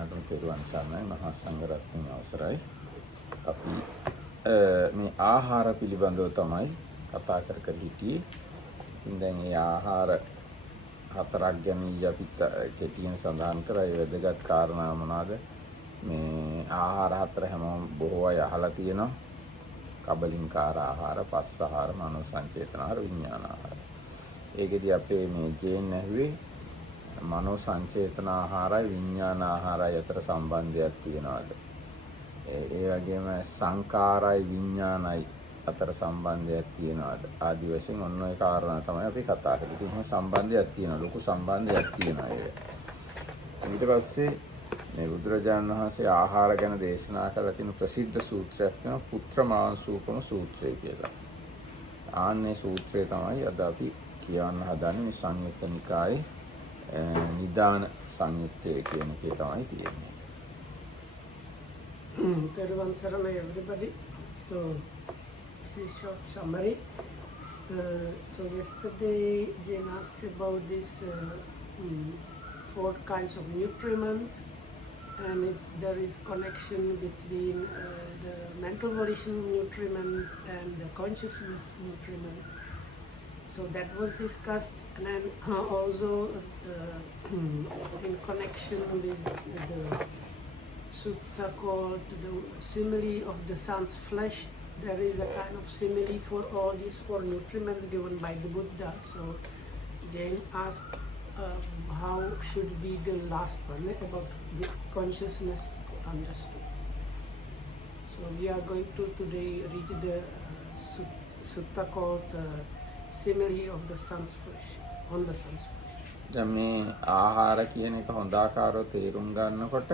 දෙනාටම තෙරුවන් සරණයි. මහා සංඝරත්නයේ අවසරයි. අපි මේ ආහාර පිළිබඳව තමයි කතා කර හිටියේ. ඉතින් දැන් මේ ආහාර හතරක් ගැන අපිට කෙටියෙන් සඳහන් කරා. ඒ වැදගත් කාරණා මොනවාද? මේ ආහාර හතර හැමෝම බොහෝ අය අහලා තියෙනවා. කබලින්කාර ආහාර, පස්ස ආහාර, මනෝ සංචේතන ආහාර, විඥාන ආහාර. ඒකෙදි අපේ මේ ජේන් ඇහුවේ මනෝ සංචේතන ආහාරයි විඥාන ආහාරයි අතර සම්බන්ධයක් තියනවාද? ඒ වගේම සංකාරයි විඥානයි අතර සම්බන්ධයක් තියනවාද? ආදි වශයෙන් ඔන්න ඔය කාරණා තමයි අපි කතා කරන්නේ. ඉතින් එහෙම සම්බන්ධයක් තියෙනවා, ලොකු සම්බන්ධයක් තියෙනවා ඒක. ඊට පස්සේ මේ බුදුරජාණන් වහන්සේ ආහාර ගැන දේශනා කරලා තියෙන ප්‍රසිද්ධ සූත්‍රයක් තමයි පුත්‍ර මාංශූපම සූත්‍රය කියලා. ආන්නේ සූත්‍රය තමයි අද අපි කියවන්න හදන්නේ. මේ සංයුත්ත නිකායේ නිදාන සංයුත්තේ කියන එකේ තමයි තියෙන්නේ. Everyone, everybody. So, this is short summary. So yesterday, Jane asked about this 4 kinds of nutriments, and if there is connection between the mental volition nutriment and the consciousness nutriment. So that was discussed, and then also in connection with the sutta called the simile of the sun's flesh. There is a kind of simile for all these 4 nutriments given by the Buddha. So Jane asked how should be the last one, about the consciousness understood. So we are going to today read the sutta called simile of the sun's flesh, on the sun's flesh. දැන් මේ ආහාර කියන එක හොඳාකාරව තේරුම් ගන්නකොට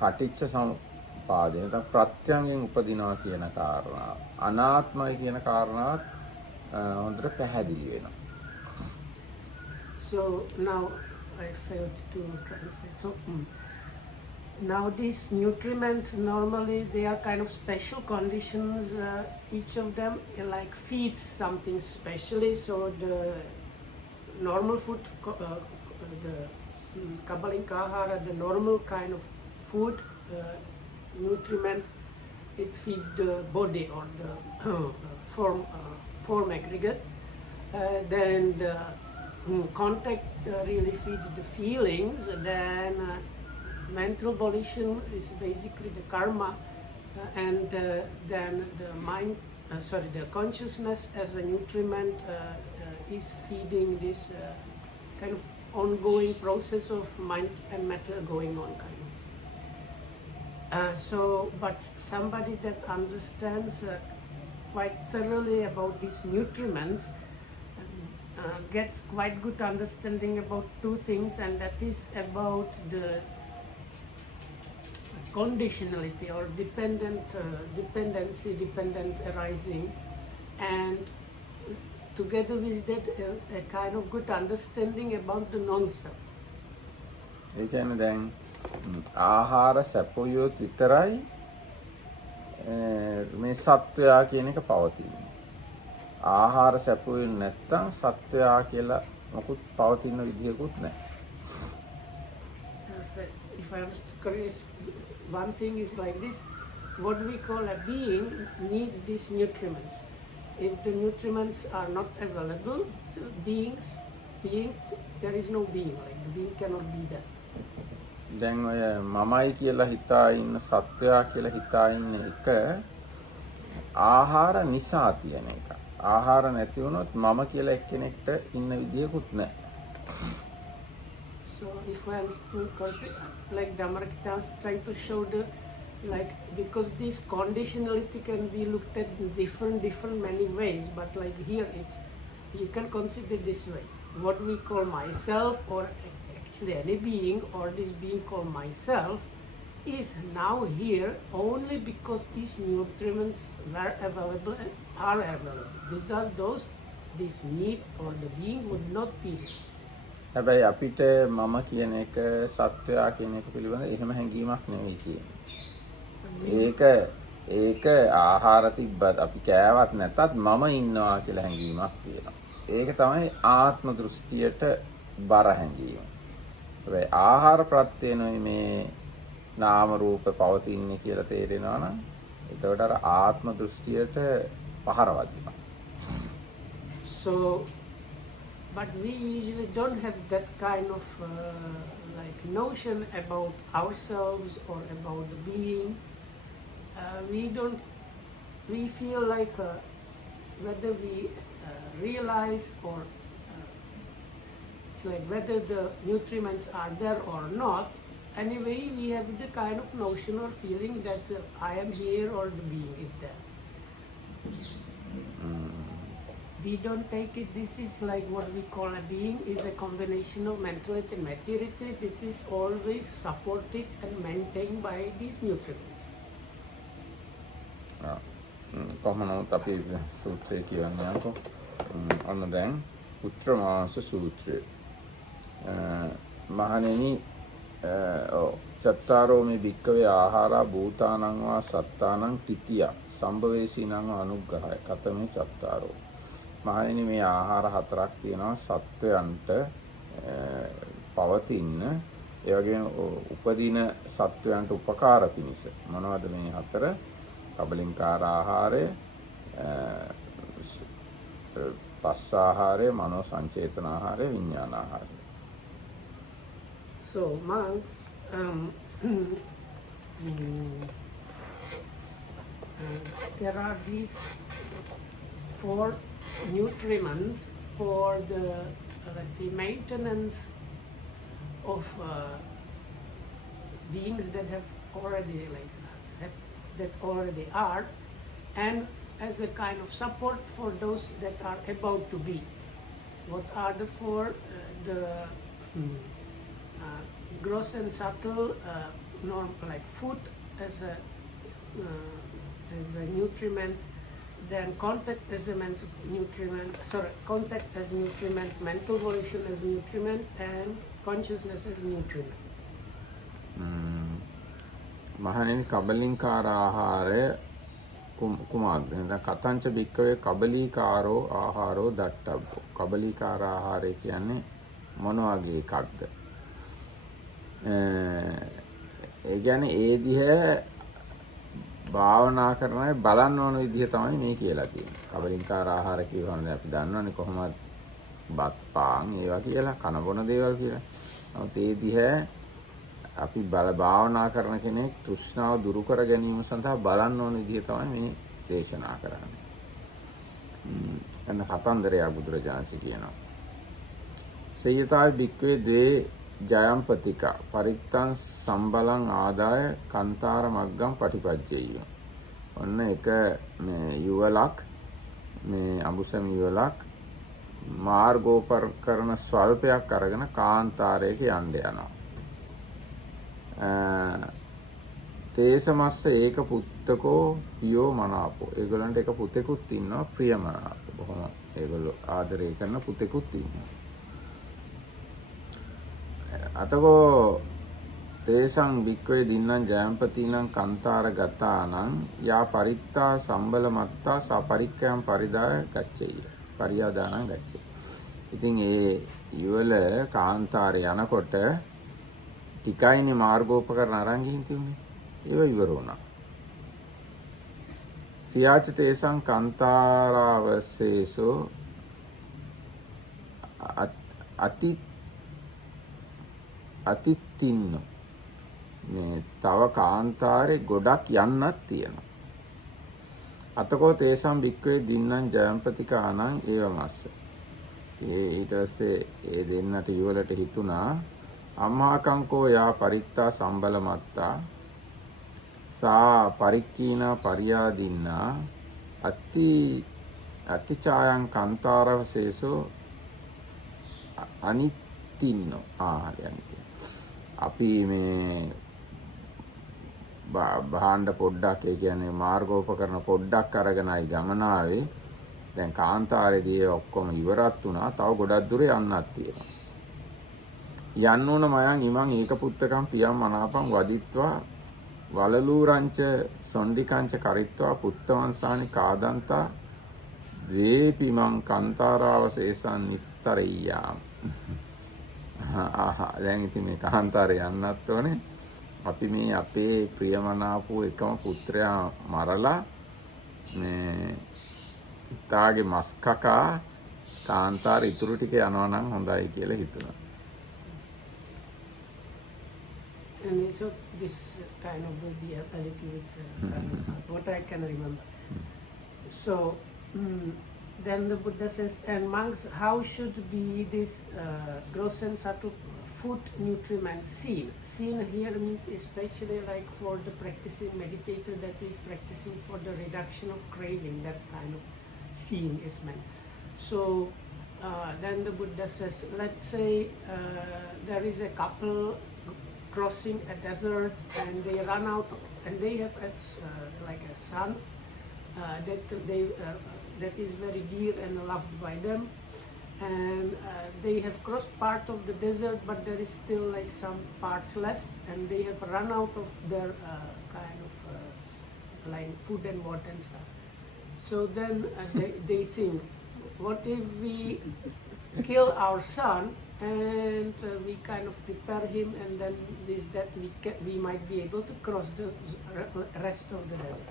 පටිච්ච සමුපාදය නැත්නම් ප්‍රත්‍යයෙන් උපදිනවා කියන කාරණාව, අනාත්මයි කියන කාරණාවත් හොඳට පැහැදිලි වෙනවා. So now I failed to translate. So now these nutriments normally they are kind of special conditions. Each of them like feeds something specially. So the normal food, the Kabbalinkahara, the normal kind of food, nutriment, it feeds the body or the form aggregate. Then the contact really feeds the feelings. Then mental volition is basically the karma, and then the mind, the consciousness as a nutriment is feeding this kind of ongoing process of mind and matter going on kind of. But somebody that understands quite thoroughly about these nutriments gets quite good understanding about 2 things, and that is about the conditionality or dependent arising, and together with that a kind of good understanding about the non-self. ඒ කියන්නේ දැන් ආහාර සැපයුත් විතරයි මේ සත්වයා කියන එක පවතින්නේ. ආහාර සැපුවේ නැත්තම් සත්වයා කියලා මොකුත් පවතින විදියකුත් නැහැ. If I understood correctly, one thing is like this: what we call a being needs these nutriments. If the nutriments are not available, there is no being. Like the being cannot be there. දැන් ඔය මමයි කියලා හිතා ඉන්න සත්වයා කියලා හිතා ඉන්න එක ආහාර නිසා තියෙන එක. ආහාර නැති වුණොත් මම කියලා එක්කෙනෙක්ට ඉන්න විදියකුත් නැහැ. So if I understood correctly, like Dhammarakita was trying to show because this conditionality can be looked at in different many ways, but like here you can consider this way: what we call myself, or actually any being, or this being called myself, is now here only because these nutriments were available and are available. Without those, this me or the being would not be. හැබැයි අපිට මම කියන එක සත්වයා කියන එක පිළිබඳ එහෙම හැඟීමක් නෙවෙයි කියන්නේ. ඒක ආහාර තිබ්බත් අපි කෑවත් නැතත් මම ඉන්නවා කියලා හැඟීමක් තියෙනවා. ඒක තමයි ආත්ම දෘෂ්ටියට බර හැඟීම. හැබැයි ආහාර ප්‍රත්‍යයනයි මේ නාම රූප පවතින්නේ කියලා තේරෙනවා නම් එතකොට අර ආත්ම දෘෂ්ටියට පහර වදිනවා. So, but we usually don't have that kind of like notion about ourselves or about the being. We feel like whether we realize or it's like whether the nutriments are there or not. Anyway, we have the kind of notion or feeling that I am here or the being is there. We don't take it, this is like what we call a being is a combination of mentality and materiality. It is always supported and maintained by these nutrients. කොහොම නමුත් අපි සූත්‍රය කියවන්නේ යනකො අන්න දැන් උත්‍රමාංශ සූත්‍රය මහණෙනි චත්තාරෝ මේ භික්කවේ ආහාරා භූතානං වා සත්තානං තිතිය සම්භවේසීනං අනුග්‍රහය කතමේ චත්තාරෝ මහණෙනි මේ ආහාර හතරක් තියෙනවා සත්වයන්ට පවතින්න ඒ වගේම උපදින සත්වයන්ට උපකාර පිණිස මොනවද මේ හතර කබලින්කාර ආහාරය පස්ස ආහාරය මනෝ සංචේතන ආහාරය විඥාන ආහාරය. So monks there are these 4 nutriments for the let's say maintenance of beings that have already that already are, and as a kind of support for those that are about to be. What are the 4? The gross and subtle like food as a nutriment, then contact as a contact as nutriment, mental volition as nutriment, and consciousness as nutriment. මහණෙනි කබලින්කාර ආහාරය කුමාරද දැන් කතංච භික්කවේ කබලීකාරෝ ආහාරෝ දට්ඨබ්බෝ කබලීකාර ආහාරය කියන්නේ මොන වගේ එකක්ද ඒ කියන්නේ ඒ දිහා භාවනා කරන අය බලන්න ඕන විදිහ තමයි මේ කියලා තියෙන්නේ කබලින්කාර ආහාර කියවහම දැන් අපි දන්නවනේ කොහොමද බත් පාන් ඒවා කියලා කන බොන දේවල් කියලා නමුත් ඒ දිහා අපි භාවනා කරන කෙනෙක් තෘෂ්ණාව දුරු කර ගැනීම සඳහා බලන්න ඕන විදිහ තමයි මේ දේශනා කරන්නේ. එන්න කතන්දරය බුදුරජාණන්සේ කියනවා. සේයතාය භික්ඛවේ ද්වේ ජයම්පතික පරිත්තං සම්බලං ආදාය කන්තාර මග්ගම් පටිපජ්ජෙය්‍ය. ඔන්න එක මේ යුවලක් මේ අඹුසම යුවලක් මාර්ගෝපකරණ ස්වල්පයක් අරගෙන කාන්තාරයක යන්න යනවා. තේසමස්ස ඒක පුත්තකෝ පියෝ මනාපෝ ඒගොල්ලන්ට එක පුතෙකුත් ඉන්නවා ප්‍රියමනාප බොහොම ඒගොල්ලෝ ආදරය කරන පුතෙකුත් ඉන්නවා අතකෝ තේසං භික්ඛවේ දින්නම් ජයම්පතිනම් කන්තාර ගතානම් යා පරිත්තා සම්බල මත්තා සපරික්ඛයන් පරිදාය ගච්ඡේය පරියාදානං ගච්ඡේ ඉතින් ඒ යුවල කාන්තාරේ යනකොට ටිකයිනේ මාර්ගෝපකරණ අරන් ගිහින් තියුනේ ඒව ඉවර වුණා සියාච තේසං කන්තාරාවසේසෝ අතිත්තින්න මේ තව කාන්තාරේ ගොඩක් යන්නත් තියෙනවා අතකෝ තේසං භික්ඛවේ දින්නම් ජයම්පතිකානං ඒවමස්ස ඊට පස්සේ ඒ දෙන්නට යුවලට හිතුණා අම්මාකංකෝ යා පරිත්තා සම්බල මත්තා සා පරික්කීනා පරියාදින්නා අතිචායන් කන්තාරවසේසෝ අනිත්තින්නෝ අපි මේ භාණ්ඩ පොඩ්ඩක් ඒ කියන්නේ මාර්ගෝපකරණ පොඩ්ඩක් අරගෙනයි ගමනාවේ දැන් කාන්තාරේදී ඔක්කොම ඉවරත් වුණා තව ගොඩක් දුර යන්නත් තියෙනවා යන්න ඕන මයන් ඉමං ඒක පුත්තකම් පියම් මනාපං වදිත්වා වලලූරංච සොණ්ඩිකංච කරිත්වා පුත්තවංසානි කාදන්තා ද්වේපිමං කන්තාරාවසේසං නිත්තරෙය්‍යාම් දැන් ඉතින් මේ කාන්තාරේ යන්නත් ඕනේ. අපි මේ අපේ ප්‍රියමනාපු එකම පුත්‍රයා මරලා මේ පුතාගේ මස් කකා කාන්තාර ඉතුරු ටික යනවා නම් හොඳයි කියලා හිතුණා. And so this kind of will be a little bit kind of what I can remember. So then the Buddha says, and monks, how should be this gross and subtle food nutriment seen? Seen here means especially like for the practicing meditator that is practicing for the reduction of craving, that kind of seeing is meant. So then the Buddha says, let's say there is a couple crossing a desert and they run out and they have like a son that is very dear and loved by them, and they have crossed part of the desert but there is still like some part left and they have run out of their kind of like food and water and stuff. So then they think, what if we kill our son and we kind of prepare him and then with that we might be able to cross the rest of the desert.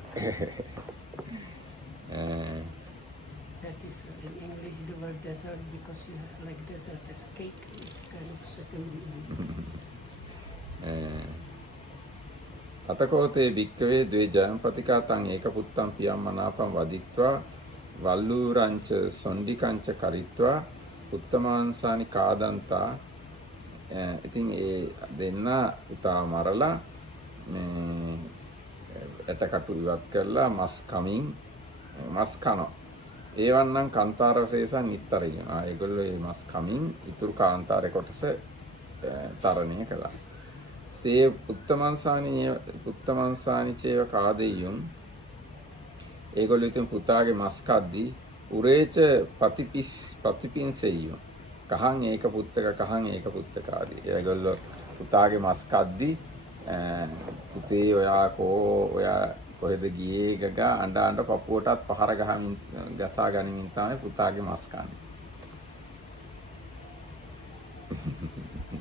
That is in English the word desert because you have like desert as cake, it's kind of secondary. අතකෝතේ භික්කවේ ද්වේ ජයම්පතිකාතං ඒක පුත්තං පියම්මනාපං වදිත්වා වල්ලූරංච සොණ්ඩිකංච කරිත්වා උත්තමාංසානි කාදන්තා. ඉතින් ඒ දෙන්න උතා මරලා මේ ඇටකටු ඉවත් කරලා මස් කමින් මස් කනවා. ඒවන්නම් කාන්තාරවශේෂං නිත්තරින්. ඒගොල්ලෝ මේ මස් කමින් ඉතුරු කාන්තාරේ කොටස තරණය කළා. තේ උත්තමංසානි චේව කාදෙය්‍යුම්. ඒගොල්ලෝ ඉතින් පුතාගේ මස් කද්දී උරේච පතිපින්සෙය්‍යුම්. කහන් ඒක පුත්තක ආදී. ඒගොල්ලෝ පුතාගේ මස් කද්දී පුතේ ඔයා කොහෙද ගියේ ගගා අඬ පපුවටත් පහර ගසා ගනිමින් තමයි පුතාගේ මස් කන්නේ.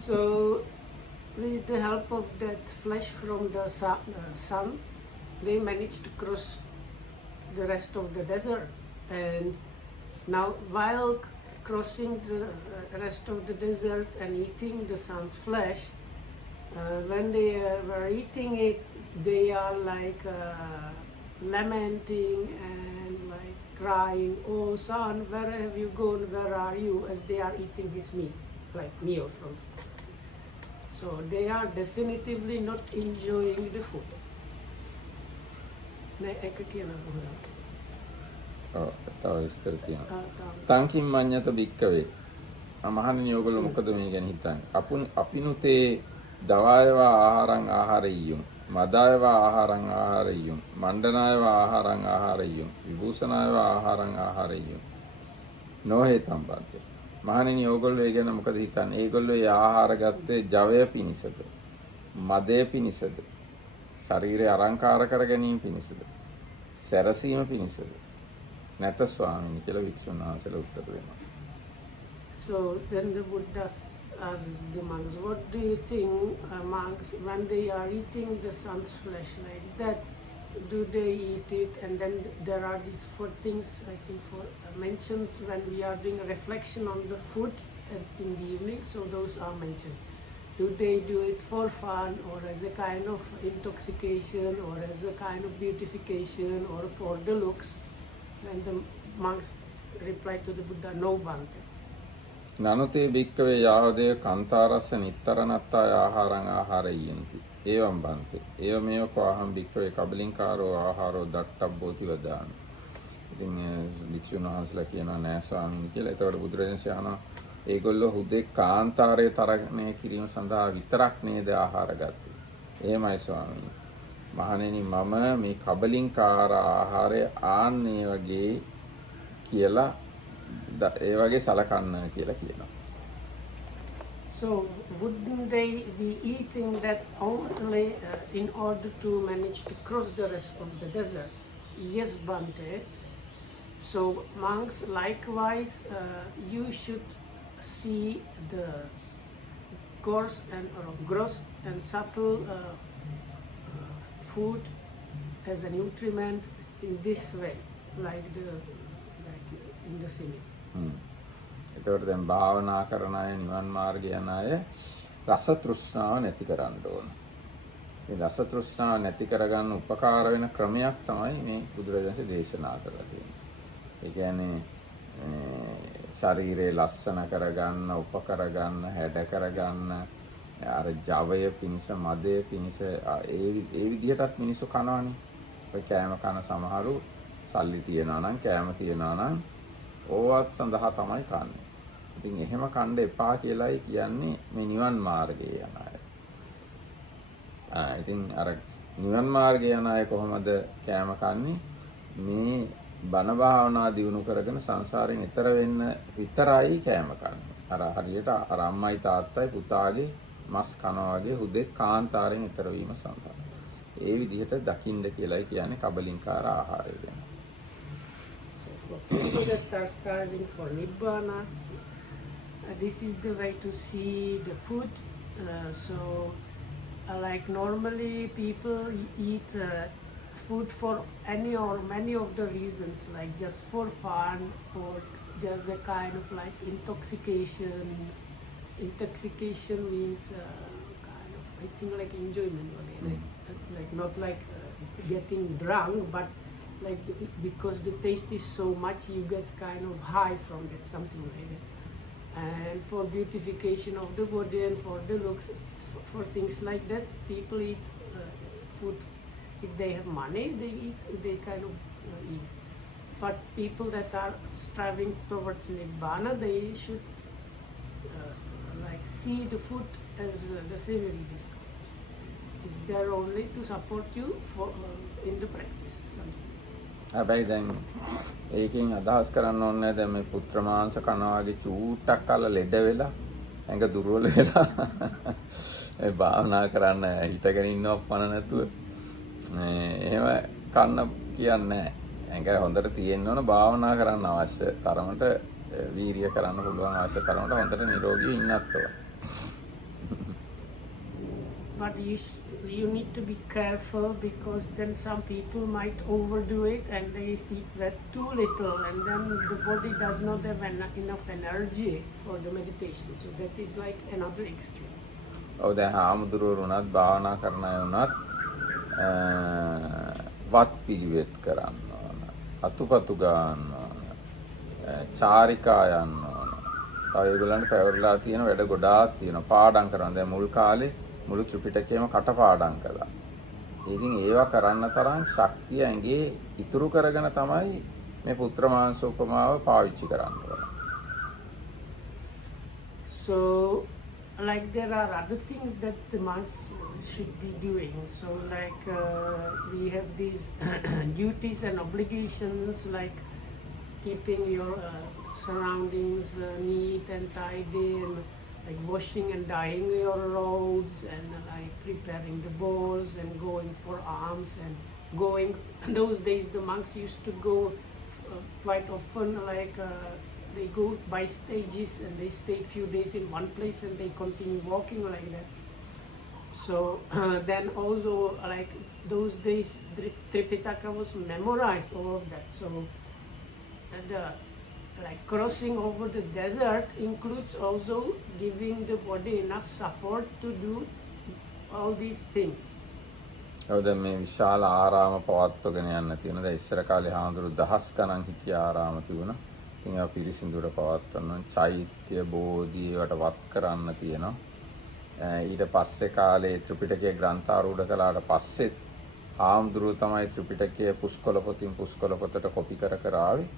So with the help of that flesh from the sun, they managed to cross the rest of the desert. And now while crossing the rest of the desert and eating the sun's flesh, when they were eating it, they are like lamenting and like crying, "Oh son, where have you gone? Where are you?" as they are eating his meat, like meal from. So they are definitively not enjoying the food. තව විස්තර තියෙනවා. තංකින් මඤ්ඤත භික්කවේ. මහණෙනි ඔයගොල්ලෝ මොකද මේ ගැන හිතන්නේ? අපිනුතේ දවායවා ආහාරං ආහාරෙය්‍යුම් මදායවා ආහාරං ආහාරෙය්‍යුම් මණ්ඩනායවා ආහාරං ආහාරෙය්‍යුම් විභූෂනායවා ආහාරං ආහාරෙය්‍යුම් නොහේතම් බන්තේ. මහණෙනි ඔයගොල්ලෝ ඒ ගැන මොකද හිතන්නේ? ඒගොල්ලෝ ඒ ආහාර ගත්තේ ජවය පිණිසද? මදය පිණිසද? ශරීරය අලංකාර කර ගැනීම පිණිසද? සැරසීම පිණිසද? නැත ස්වාමීනි කියලා වික්ෂුන් වහන්සේලා උත්තර දෙනවා. So then the Buddha asks the monks, what do you think monks, when they are eating the sun's flesh like that, do they eat it? And then there are these four things I think mentioned when we are doing a reflection on the food in the evening, so those are mentioned. Do they do it for fun or as a kind of intoxication or as a kind of beautification or for the looks? And the monks replied to the Buddha, no Bhante. නනුතේ භික්කවේ යාවදේ කාන්තාරස්ස නිත්තරණත්තා ආහාරං ආහාරයන්ති. ඒවම් බන්තේ. ඒව මේව කෝහම් භික්කවේ කබලින්කාරෝ ආහාරෝ දත්තබ්බෝති වදාන. ඉතින් භික්ෂුන් වහන්සේලා කියනවා නෑ ස්වාමීනි කියලා. ඒතකොට බුදුරජාණන් කියනවා ඒගොල්ලෝ හුදෙක් කාන්තාරයේ තරණය කිරීම සඳහා විතරක් නේද ආහාර ගත්තේ. එහෙමයි ස්වාමීනි. මහණෙනි මම මේ කබලින්කාර ආහාරය ආන්නේ වගේ කියලා ඒ වගේ සලකන්න කියලා කියනවා. So wouldn't they be eating that only in order to manage to cross the rest of the desert? Yes, Bhante. So monks likewise, you should see the coarse and gross and subtle food as a nutriment in this way, like in the city. ඒකට දැන් භාවනා කරන අය නිවන් මාර්ගය යන අය රස තෘෂ්ණාව නැති කරන්න ඕන. මේ රස තෘෂ්ණාව නැති කරගන්න උපකාර වෙන ක්‍රමයක් තමයි මේ බුදුරජාණන් දේශනා කරලා තියෙන්නේ. ඒ කියන්නේ ශරීරය ලස්සන කරගන්න, උපකරගන්න, හැඩ කරගන්න, අර ජවය පිණිස, මදය පිණිස ඒ විදිහටත් මිනිස්සු කනවනේ. ඔය කෑම කන සමහරු සල්ලි තියනවා නම්, කෑම තියනවා නම් ඕවත් සඳහා තමයි කන්නේ. ඉතින් එහෙම කන්න එපා කියලායි කියන්නේ මේ නිවන් මාර්ගයේ යන අය. ඉතින් අර නිවන් මාර්ගයේ යන අය කොහොමද කෑම කන්නේ? මේ බණ භාවනා දියුණු කරගෙන සංසාරයෙන් එතර වෙන්න විතරයි කෑම කන්නේ. අර හරියට අර අම්මයි තාත්තයි පුතාගේ මස් කනවා වගේ හුදෙක් කාන්තාරයෙන් එතර වීම සඳහා. ඒ විදිහට දකින්න කියලායි කියන්නේ කබලින්කාර ආහාරය ගැන. For people that are striving for Nibbana, this is the way to see the food. Like normally people eat food for any or many of the reasons, like just for fun or just a kind of like intoxication. Intoxication means kind of, I think, like enjoyment, okay? Like not like getting drunk, but like because the taste is so much, you get kind of high from it, something like that. And for beautification of the body and for the looks, for things like that, people eat food. If they have money, they kind of eat. But people that are striving towards Nibbana, they should like see the food as the savory dish. It's there only to support you for in the practice. හැබැයි දැන් ඒකෙන් අදහස් කරන්න ඕනේ දැන් මේ පුත්‍ර මාංශ කනවා වගේ චූට්ටක් කල ලෙඩ වෙලා ඇඟ දුර්වල වෙලා ඒ භාවනා කරන්න හිතගෙන ඉන්නව පණ නැතුව මේ එහෙම කන්න කියන්නේ නැහැ. ඇඟ හොඳට තියෙන්න ඕන, භාවනා කරන්න අවශ්‍ය තරමට වීර්ය කරන්න පුළුවන් අවශ්‍ය තරමට හොඳට නිරෝගී ඉන්නත් ඕන. But you need to be careful, because then some people might overdo it and they eat that too little, and then the body does not have enough energy for the meditation. So that is like another extreme. ඔව් දැන් හාමුදුරුවෝ උනත් භාවනා කරන අය උනත් වත් පිළිවෙත් කරන්න ඕන, අතුපතු ගන්න ඕන, චාරිකා යන්න ඕන. තව ඒගොල්ලන්ට පැවරලා තියෙන වැඩ ගොඩාක් තියෙනවා. පාඩම් කරනවා. දැන් මුල් කාලේ මුළු ත්‍රිපිටකයම කටපාඩම් කළා. ඉතින් ඒවා කරන්න තරම් ශක්තිය ඇඟේ ඉතුරු කරගෙන තමයි මේ පුත්‍ර මාංශ උපමාව පාවිච්චි කරන්න ඕන. So like there are other things that the monks should be doing. So like we have these duties and obligations, like keeping your surroundings neat and tidy, and like washing and dyeing your robes, and like preparing the bowls and going for alms and going. Those days the monks used to go quite often, like they go by stages and they stay few days in one place and they continue walking like that. So then also like those days Tripitaka was memorized, all of that. So like crossing over the desert includes also giving the body enough support to do all these things. ඔව් දැන් මේ විශාල ආරාම පවත්වගෙන යන්න තියෙනවා. දැන් ඉස්සර කාලේ හාමුදුරු දහස් ගණන් හිටිය ආරාම තිබුණා. ඉතින් ඒවා පිරිසිදුර පවත්වන්න, චෛත්‍ය, බෝධි ඒවට වත් කරන්න තියෙනවා. ඊට පස්සේ කාලේ ත්‍රිපිටකයේ ග්‍රන්ථාරූඪ කළාට පස්සේ හාමුදුරුවෝ තමයි ත්‍රිපිටකයේ පුස්කොළ පොතින් පුස්කොළ පොතට කොපි කර කර ආවේ.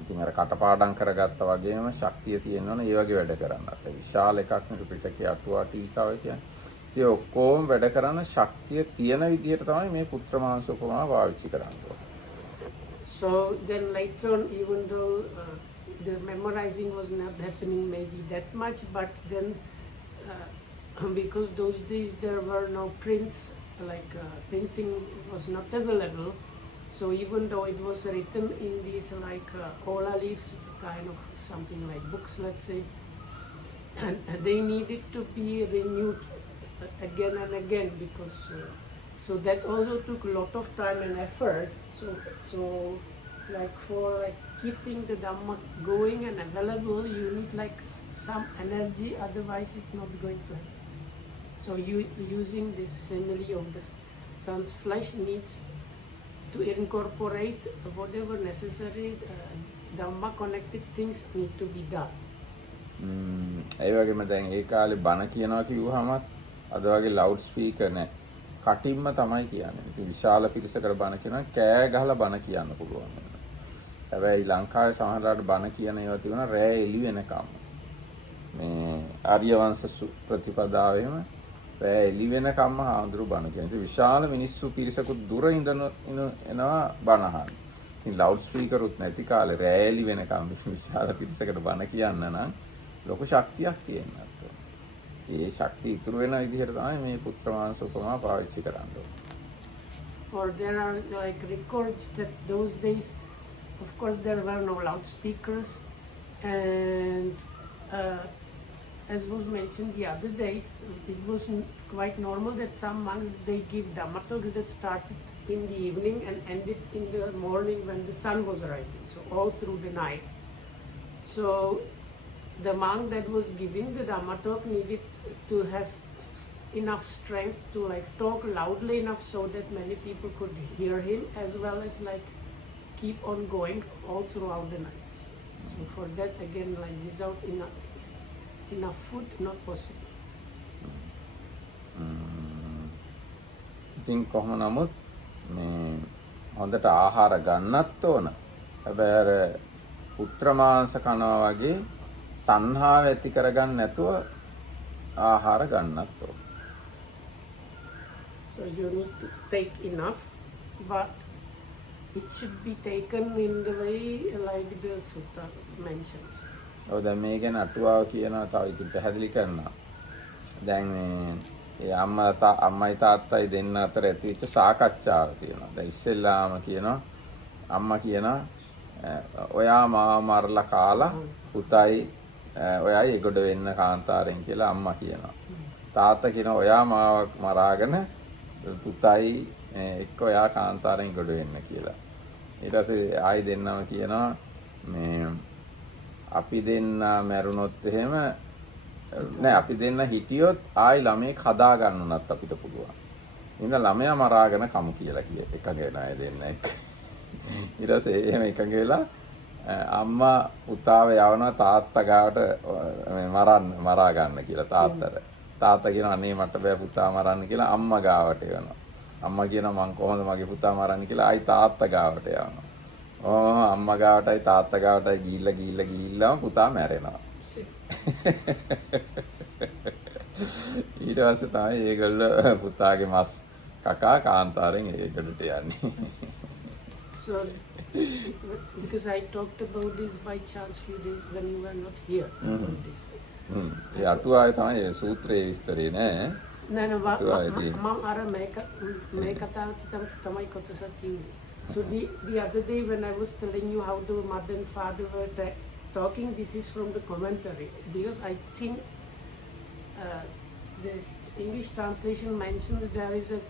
ඉතින් අර කටපාඩම් කරගත්තා වගේම ශක්තිය තියෙන්න ඕන ඒ වගේ වැඩ කරන්නත්. විශාල එකක් නේ ත්‍රිපිටකයේ අටුවා ටීකාව කියන්නේ. ඉතින් ඔක්කොම වැඩ කරන ශක්තිය තියෙන විදිහට තමයි මේ පුත්‍ර මාංශ උපමාව පාවිච්චි කරන්නේ. So then later on, even though the memorizing was not happening maybe that much, but then because those days there were no prints, like printing was not available. So even though it was written in these like hola leaves, kind of something like books, let's say, and they needed to be renewed again and again because so that also took a lot of time and effort. So like for like keeping the Dhamma going and available, you need like some energy, otherwise it's not going to happen. So you using this simile of the sun's flesh needs to incorporate whatever necessary Dhamma connected things need to be done. ඒ වගේම දැන් ඒ කාලේ බණ කියනවා කිව්වහමත් අද වගේ loud speaker නැහැ. කටින්ම තමයි කියන්නේ. ඉතින් විශාල පිරිසකට බණ කියනවා කෑ ගහලා බණ කියන්න පුළුවන්. හැබැයි ලංකාවේ සමහරවිට බණ කියන ඒවා තිබුණා රෑ එළි වෙනකම්. මේ ආර්ය වංශ ප්‍රතිපදාවෙම රෑ එළි වෙනකම්ම හාමුදුරු බණ කියන. ඉතින් විශාල මිනිස්සු පිරිසකුත් දුර ඉඳන එනවා බණ අහන්න. ඉතින් ලවුඩ් ස්පීකර් උත් නැති කාලේ රෑ එළි වෙනකම් විශාල පිරිසකට බණ කියන්න නම් ලොකු ශක්තියක් තියෙනවා. ඒ ශක්තිය ඉතුරු වෙන විදිහට තමයි මේ පුත්‍රමාංශ උපමා පාවිච්චි කරන්න ඕනේ. For there are like records that those days, of course, there were no loudspeakers, and as was mentioned the other days, it was quite normal that some monks they give Dhamma talks that started in the evening and ended in the morning when the sun was rising, so all through the night. So the monk that was giving the Dhamma talk needed to have enough strength to like talk loudly enough so that many people could hear him, as well as like keep on going all throughout the night. So for that again, like without enough food, not possible. ඉතින් කොහොම නමුත් මේ හොඳට ආහාර ගන්නත් ඕන. හැබැයි අර පුත්‍ර මාංශ කනවා වගේ තණ්හාව ඇති කරගන්න නැතුව ආහාර ගන්නත් ඕන. So you need to take enough, but it should be taken in the way like the sutta mentions. ඔව් දැන් මේ ගැන අටුවාව කියනවා තව ඉතින් පැහැදිලි කරනවා. දැන් මේ ඒ අම්මයි තාත්තයි දෙන්න අතර ඇතිවෙච්ච සාකච්ඡාව තියෙනවා. දැන් ඉස්සෙල්ලාම කියනවා අම්මා කියනවා ඔයා මාව මරලා කාලා පුතයි ඔයයි එගොඩ වෙන්න කාන්තාරෙන් කියලා අම්මා කියනවා. තාත්තා කියනවා ඔයා මාව මරාගෙන පුතයි එක්ක ඔයා කාන්තාරෙන් ගොඩ වෙන්න කියලා. ඊට පස්සේ ආයි දෙන්නම කියනවා මේ අපි දෙන්න මැරුණොත් එහෙම නෑ අපි දෙන්න හිටියොත් ආයි ළමෙක් හදා ගන්නවත් අපිට පුළුවන්. ඉතින් ළමයා මරාගෙන කමු කියලා එකඟ වෙන අය දෙන්න එක්ක. ඊට පස්සේ එහෙම එකඟ වෙලා අම්මා පුතාව යවනවා තාත්තා ගාවට මරා ගන්න කියලා තාත්තට. තාත්තා කියනවා අනේ මට බෑ පුතා මරන්න කියලා අම්මා ගාවට යනවා. අම්මා කියනවා මං කොහොමද මගේ පුතා මරන්නේ කියලා ආයි තාත්තා ගාවට යනවා. අම්මා ගාවටයි තාත්තා ගාවටයි ගිහිල්ලාම පුතා මැරෙනවා. ඊට පස්සේ තමයි ඒගොල්ලෝ පුතාගේ මස් කකා කාන්තාරෙන් ඒකට යන්නේ. So because I talked about this by chance few days when you were not here. About this. ඒ අටුවාවේ තමයි සූත්‍රයේ විස්තරේ නෑ. නෑ මම අර මේ කතාව තමයි කොටසක් කිව්වේ. So the other day when I was telling you how the mother and father were talking, this is from the commentary, because I think this English translation mentions there is a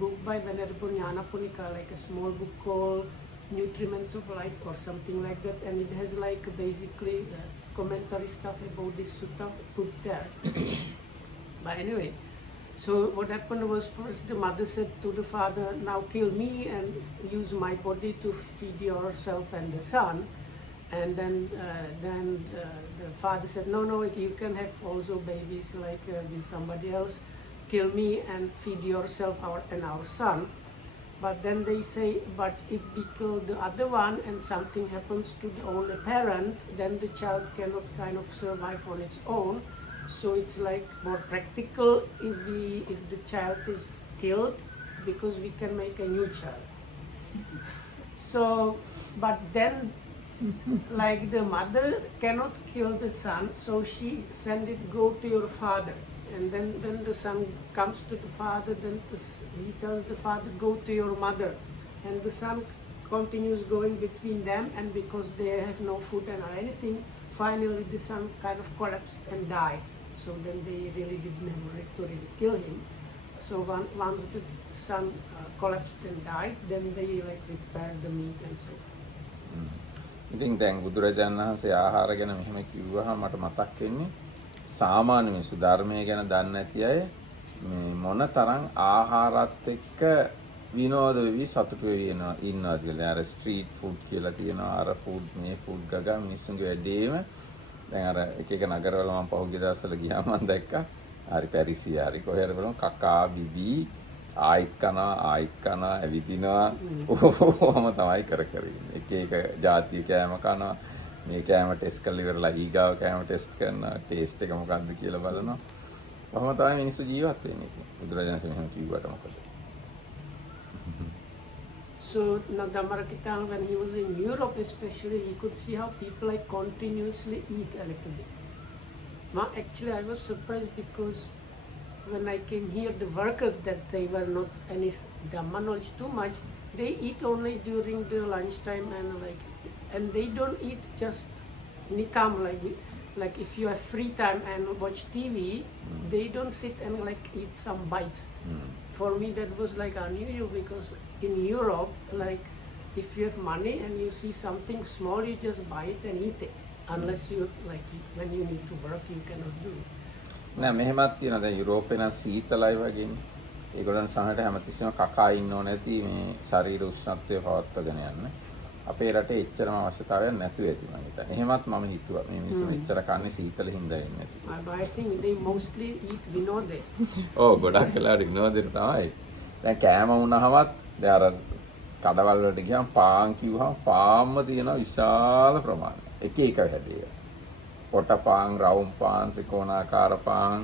book by Venerable Nyanaponika, like a small book called Nutriments of Life or something like that, and it has like basically commentary stuff about this sutta put there. But anyway, so what happened was first the mother said to the father, now kill me and use my body to feed yourself and the son. And then the father said, no, you can have also babies like with somebody else. Kill me and feed yourself and our son. But then they say, but if we kill the other one and something happens to the only parent, then the child cannot kind of survive on its own. So it's like more practical if the child is killed, because we can make a new child. So, but then like the mother cannot kill the son, so she send it go to your father. And then when the son comes to the father, then he tells the father, go to your mother. And the son continues going between them, and because they have no food and anything, finally the son kind of collapsed and died. So then they really didn't have a right to really kill him. So once the son collapsed and died, then they like prepared the meat and so. ඉතින් දැන් බුදුරජාණන් වහන්සේ ආහාර ගැන මෙහෙම කිව්වහම මට මතක් වෙන්නේ සාමාන්‍ය මිනිස්සු ධර්මයේ ගැන දන්නේ නැති අය මේ මොන තරම් ආහාරات එක්ක විනෝද වෙවි සතුටු වෙවි ඉන්නවද කියලා. අර ස්ට්‍රීට් ෆුඩ් කියලා කියනවා. අර ෆුඩ් මේ ෆුඩ් ගගා මිනිස්සුන්ගේ වැඩේම දැන් අර එක එක නගරවල මම පහුගිය දවස්වල ගියාම මම දැක්කා. හරි පැරිසිය හරි කොහේ හරි බලමු කකා බිබී ආයිත් කනවා ඇවිදිනවා ඔහොම තමයි කර ඉන්නේ. එක එක ජාතිය කෑම කනවා. මේ කෑම ටෙස්ට් කරලා ඉවරලා ඊගාව කෑම ටෙස්ට් කරනවා. ටේස්ට් එක මොකක්ද කියලා බලනවා. ඔහොම තමයි මිනිස්සු ජීවත් වෙන්නේ. බුදුරජාණන් මෙහෙම කිව්වට මොකද? So Nagamarkita, when he was in Europe especially, he could see how people like continuously eat a little bit. Actually, I was surprised because when I came here, the workers that they were not any Dhamma knowledge too much, they eat only during the lunchtime and they don't eat just nikam like if you have free time and watch TV, they don't sit and like eat some bites. For me, that was like unusual because in Europe, like if you have money and you see something small, you just buy it and eat it. Unless you like when you need to work, you cannot do it. නෑ මෙහෙමත් තියෙනවා. දැන් යුරෝපේ නම් සීතලයි වගේනේ. ඒගොල්ලන් සමහරට හැමතිස්සෙම කකා ඉන්නෝ නැති මේ ශරීර උෂ්ණත්වය පවත්වාගෙන යන්න. අපේ රටේ එච්චරම අවශ්‍යතාවයක් නැතුව ඇති මම හිතන්නේ. එහෙමත් මම හිතුවා මේ මිනිස්සු මෙච්චර කන්නේ සීතල හින්දා එන්නේ නැති. I think they mostly eat vinode. ඔව් ගොඩක් වෙලාවට විනෝදෙට තමයි. දැන් කෑම වුණාමත් දැන් අර කඩවල වලට ගියාම පාන් කිව්වහම පාන්ම තියෙනවා විශාල ප්‍රමාණයක්. එක එක හැදේ. පොට පාන්, රවුම් පාන්, ත්‍රිකෝණාකාර පාන්,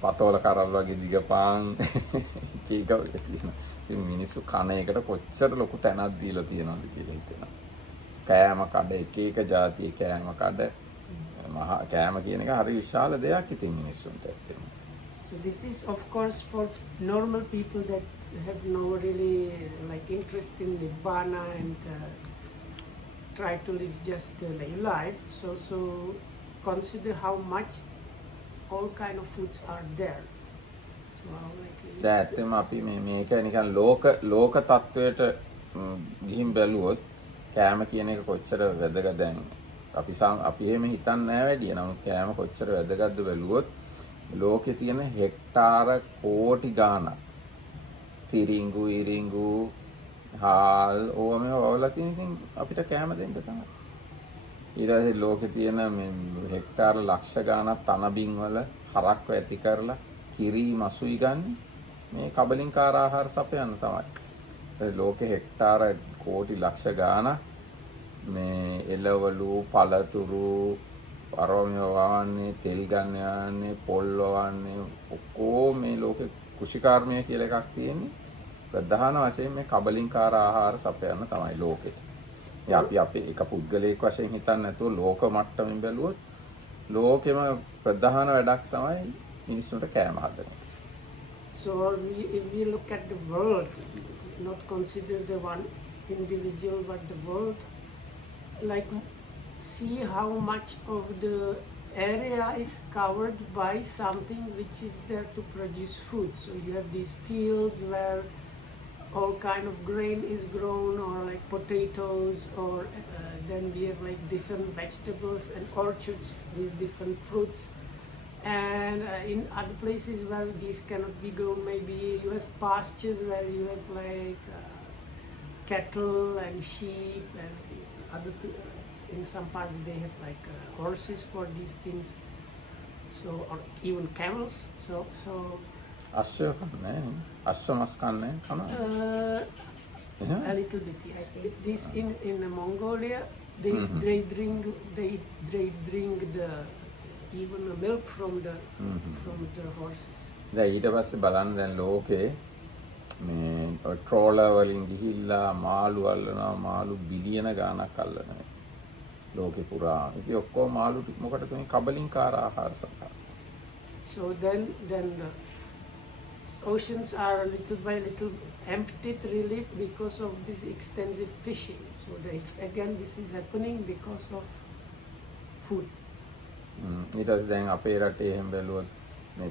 පතෝල කරල් වගේ දිග පාන් එක එක තියෙනවා. ඉතින් මිනිස්සු කන එකට කොච්චර ලොකු තැනක් දීලා තියෙනවද කියලා හිතෙනවා. කෑම කඩ එක එක જાතියේ කෑම කඩ මහා කෑම කියන එක හරි විශාල දෙයක් ඉතින් මිනිස්සුන්ට ඇත්තටම. So this is of course for normal people that have no really like interest in Nibbana and try to live just their life. So consider how much all kind of foods are there. So දැන් ඇත්තම අපි මේක නිකන් ලෝක තත්වයට ගිහින් බැලුවොත් කෑම කියන එක කොච්චර වැදගත් දැන් අපි එහෙම හිතන්නේ නැහැ වැඩි. නමුත් කෑම කොච්චර වැදගත්ද බැලුවොත් ලෝකේ තියෙන හෙක්ටාර කෝටි ගාණක් තිරිඟු ඉරිඟු හාල් ඕවා මේවා වවලා තියෙන ඉතින් අපිට කෑම දෙන්න තමයි. ඊට පස්සේ ලෝකේ තියෙන මේ හෙක්ටාර ලක්ෂ ගාණක් තනබින් වල හරක්ව ඇති කරලා කිරි මසුයි ගන්න මේ කබලින්කාර ආහාර සපයන්න තමයි. ලෝකේ හෙක්ටාර කෝටි ලක්ෂ ගාණක් මේ එළවලු පළතුරු අරෝමිය වවන්නේ තෙල් ගන්න යන්නේ පොල් වවන්නේ ඔක්කොම මේ ලෝකේ කුෂිකාර්මය කියලා එකක් තියෙන්නේ. ප්‍රධාන වශයෙන් මේ කබලින්කාර ආහාර සපයන්න තමයි ලෝකෙට. අපි එක පුද්ගලයෙක් වශයෙන් හිතන්නේ නැතුව ලෝක මට්ටමින් බැලුවොත් ලෝකෙම ප්‍රධාන වැඩක් තමයි මිනිස්සුන්ට කෑම හදන එක. So if we look at the world, not consider the one individual but the world, like see how much of the area is covered by something which is there to produce food. So you have these fields where all kind of grain is grown, or like potatoes, or then we have like different vegetables and orchards with different fruits. And in other places where these cannot be grown, maybe you have pastures where you have like cattle and sheep and other in some parts they have like horses for these things, so or even camels. So අශ්වය කන්නේ අශ්ව මස් කන්නේ කනවා. A little bit, yes. This in Mongolia they drink the even the milk from the horses. දැන් ඊට පස්සේ බලන්න දැන් ලෝකේ මේ ට්‍රෝලර් වලින් ගිහිල්ලා මාළු අල්ලනවා මාළු බිලියන ගාණක් අල්ලනවා ලෝකේ පුරා. ඉතින් ඔක්කොම මාළු මොකටද මේ කබලින්කාර ආහාර සපයන. So then oceans are little by little emptied really because of this extensive fishing. So again, this is happening because of food. ඊට පස්සේ දැන් අපේ රටේ එහෙම බැලුවොත් මේ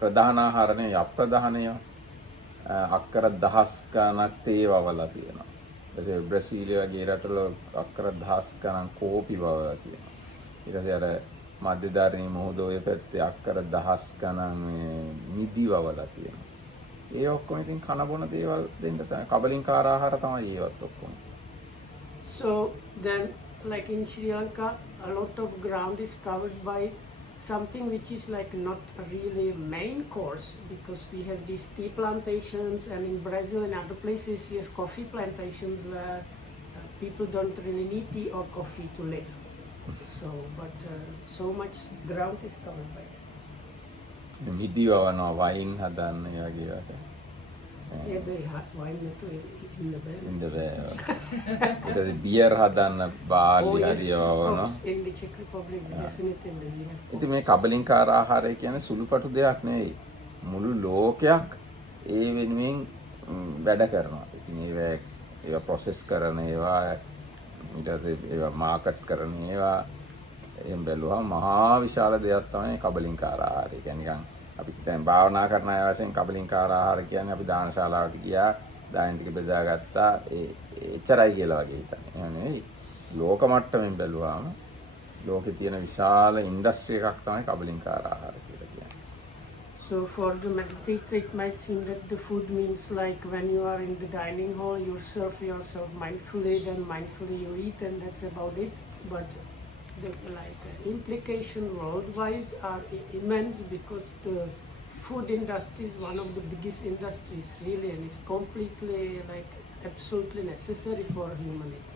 ප්‍රධාන ආහාරනේ අප්‍රධානය අක්කර දහස් ගණක් තේ වවලා තියෙනවා. ඊට පස්සේ බ්‍රසීලිය වගේ රටවල අක්කර දහස් ගණන් කෝපි වවලා තියෙනවා. ඊට පස්සේ අර මධ්‍යධාරණී මුහුද ඔය පැත්තේ අක්කර දහස් ගණන් මේ මිදි වවලා තියෙනවා. ඒ ඔක්කොම ඉතින් කන බොන දේවල් දෙන්න තමයි කබලින්කාර ආහාර තමයි ඒවත් ඔක්කොම. So then, like in Sri Lanka, a lot of ground is covered by something which is like not a really main course, because we have these tea plantations, and in Brazil and other places we have coffee plantations where people don't really need tea or coffee to live. So, but so much ground is covered by that. මිදි වවනවා වයින් හදන්න ඒ වගේ වට. Yeah, they have wine in the bed. ඉන්න බෑ. ඊට පස්සේ beer හදන්න බාලි හරි වවනවා. In the Czech Republic, definitely we have. ඉතින් මේ කබලින්කාර ආහාරය කියන්නේ සුළුපටු දෙයක් නෙවෙයි. මුළු ලෝකයක් ඒ වෙනුවෙන් වැඩ කරනවා. ඉතින් ඒවා ප්‍රොසෙස් කරන ඒවා ඊට පස්සේ ඒවා මාකට් කරන ඒවා එහෙම බැලුවම මහා විශාල දෙයක් තමයි කබලින්කාර ආහාරය. කියන්නේ නිකන් අපි දැන් භාවනා කරන අය වශයෙන් කබලින්කාර ආහාර කියන්නේ අපි දානශාලාවට ගියා, දාන ටික බෙදාගත්තා, එච්චරයි කියලා වගේ හිතන්නේ. එහෙම නෙවෙයි. ලෝක මට්ටමින් බැලුවාම ලෝකේ තියෙන විශාල ඉන්ඩස්ට්‍රි එකක් තමයි කබලින්කාර ආහාර කියලා කියන්නේ. So for the meditator, it might seem that the food means like when you are in the dining hall, you serve yourself mindfully, then mindfully you eat, and that's about it. But the implication worldwide are immense, because the food industry is one of the biggest industries really, and it's completely like absolutely necessary for humanity.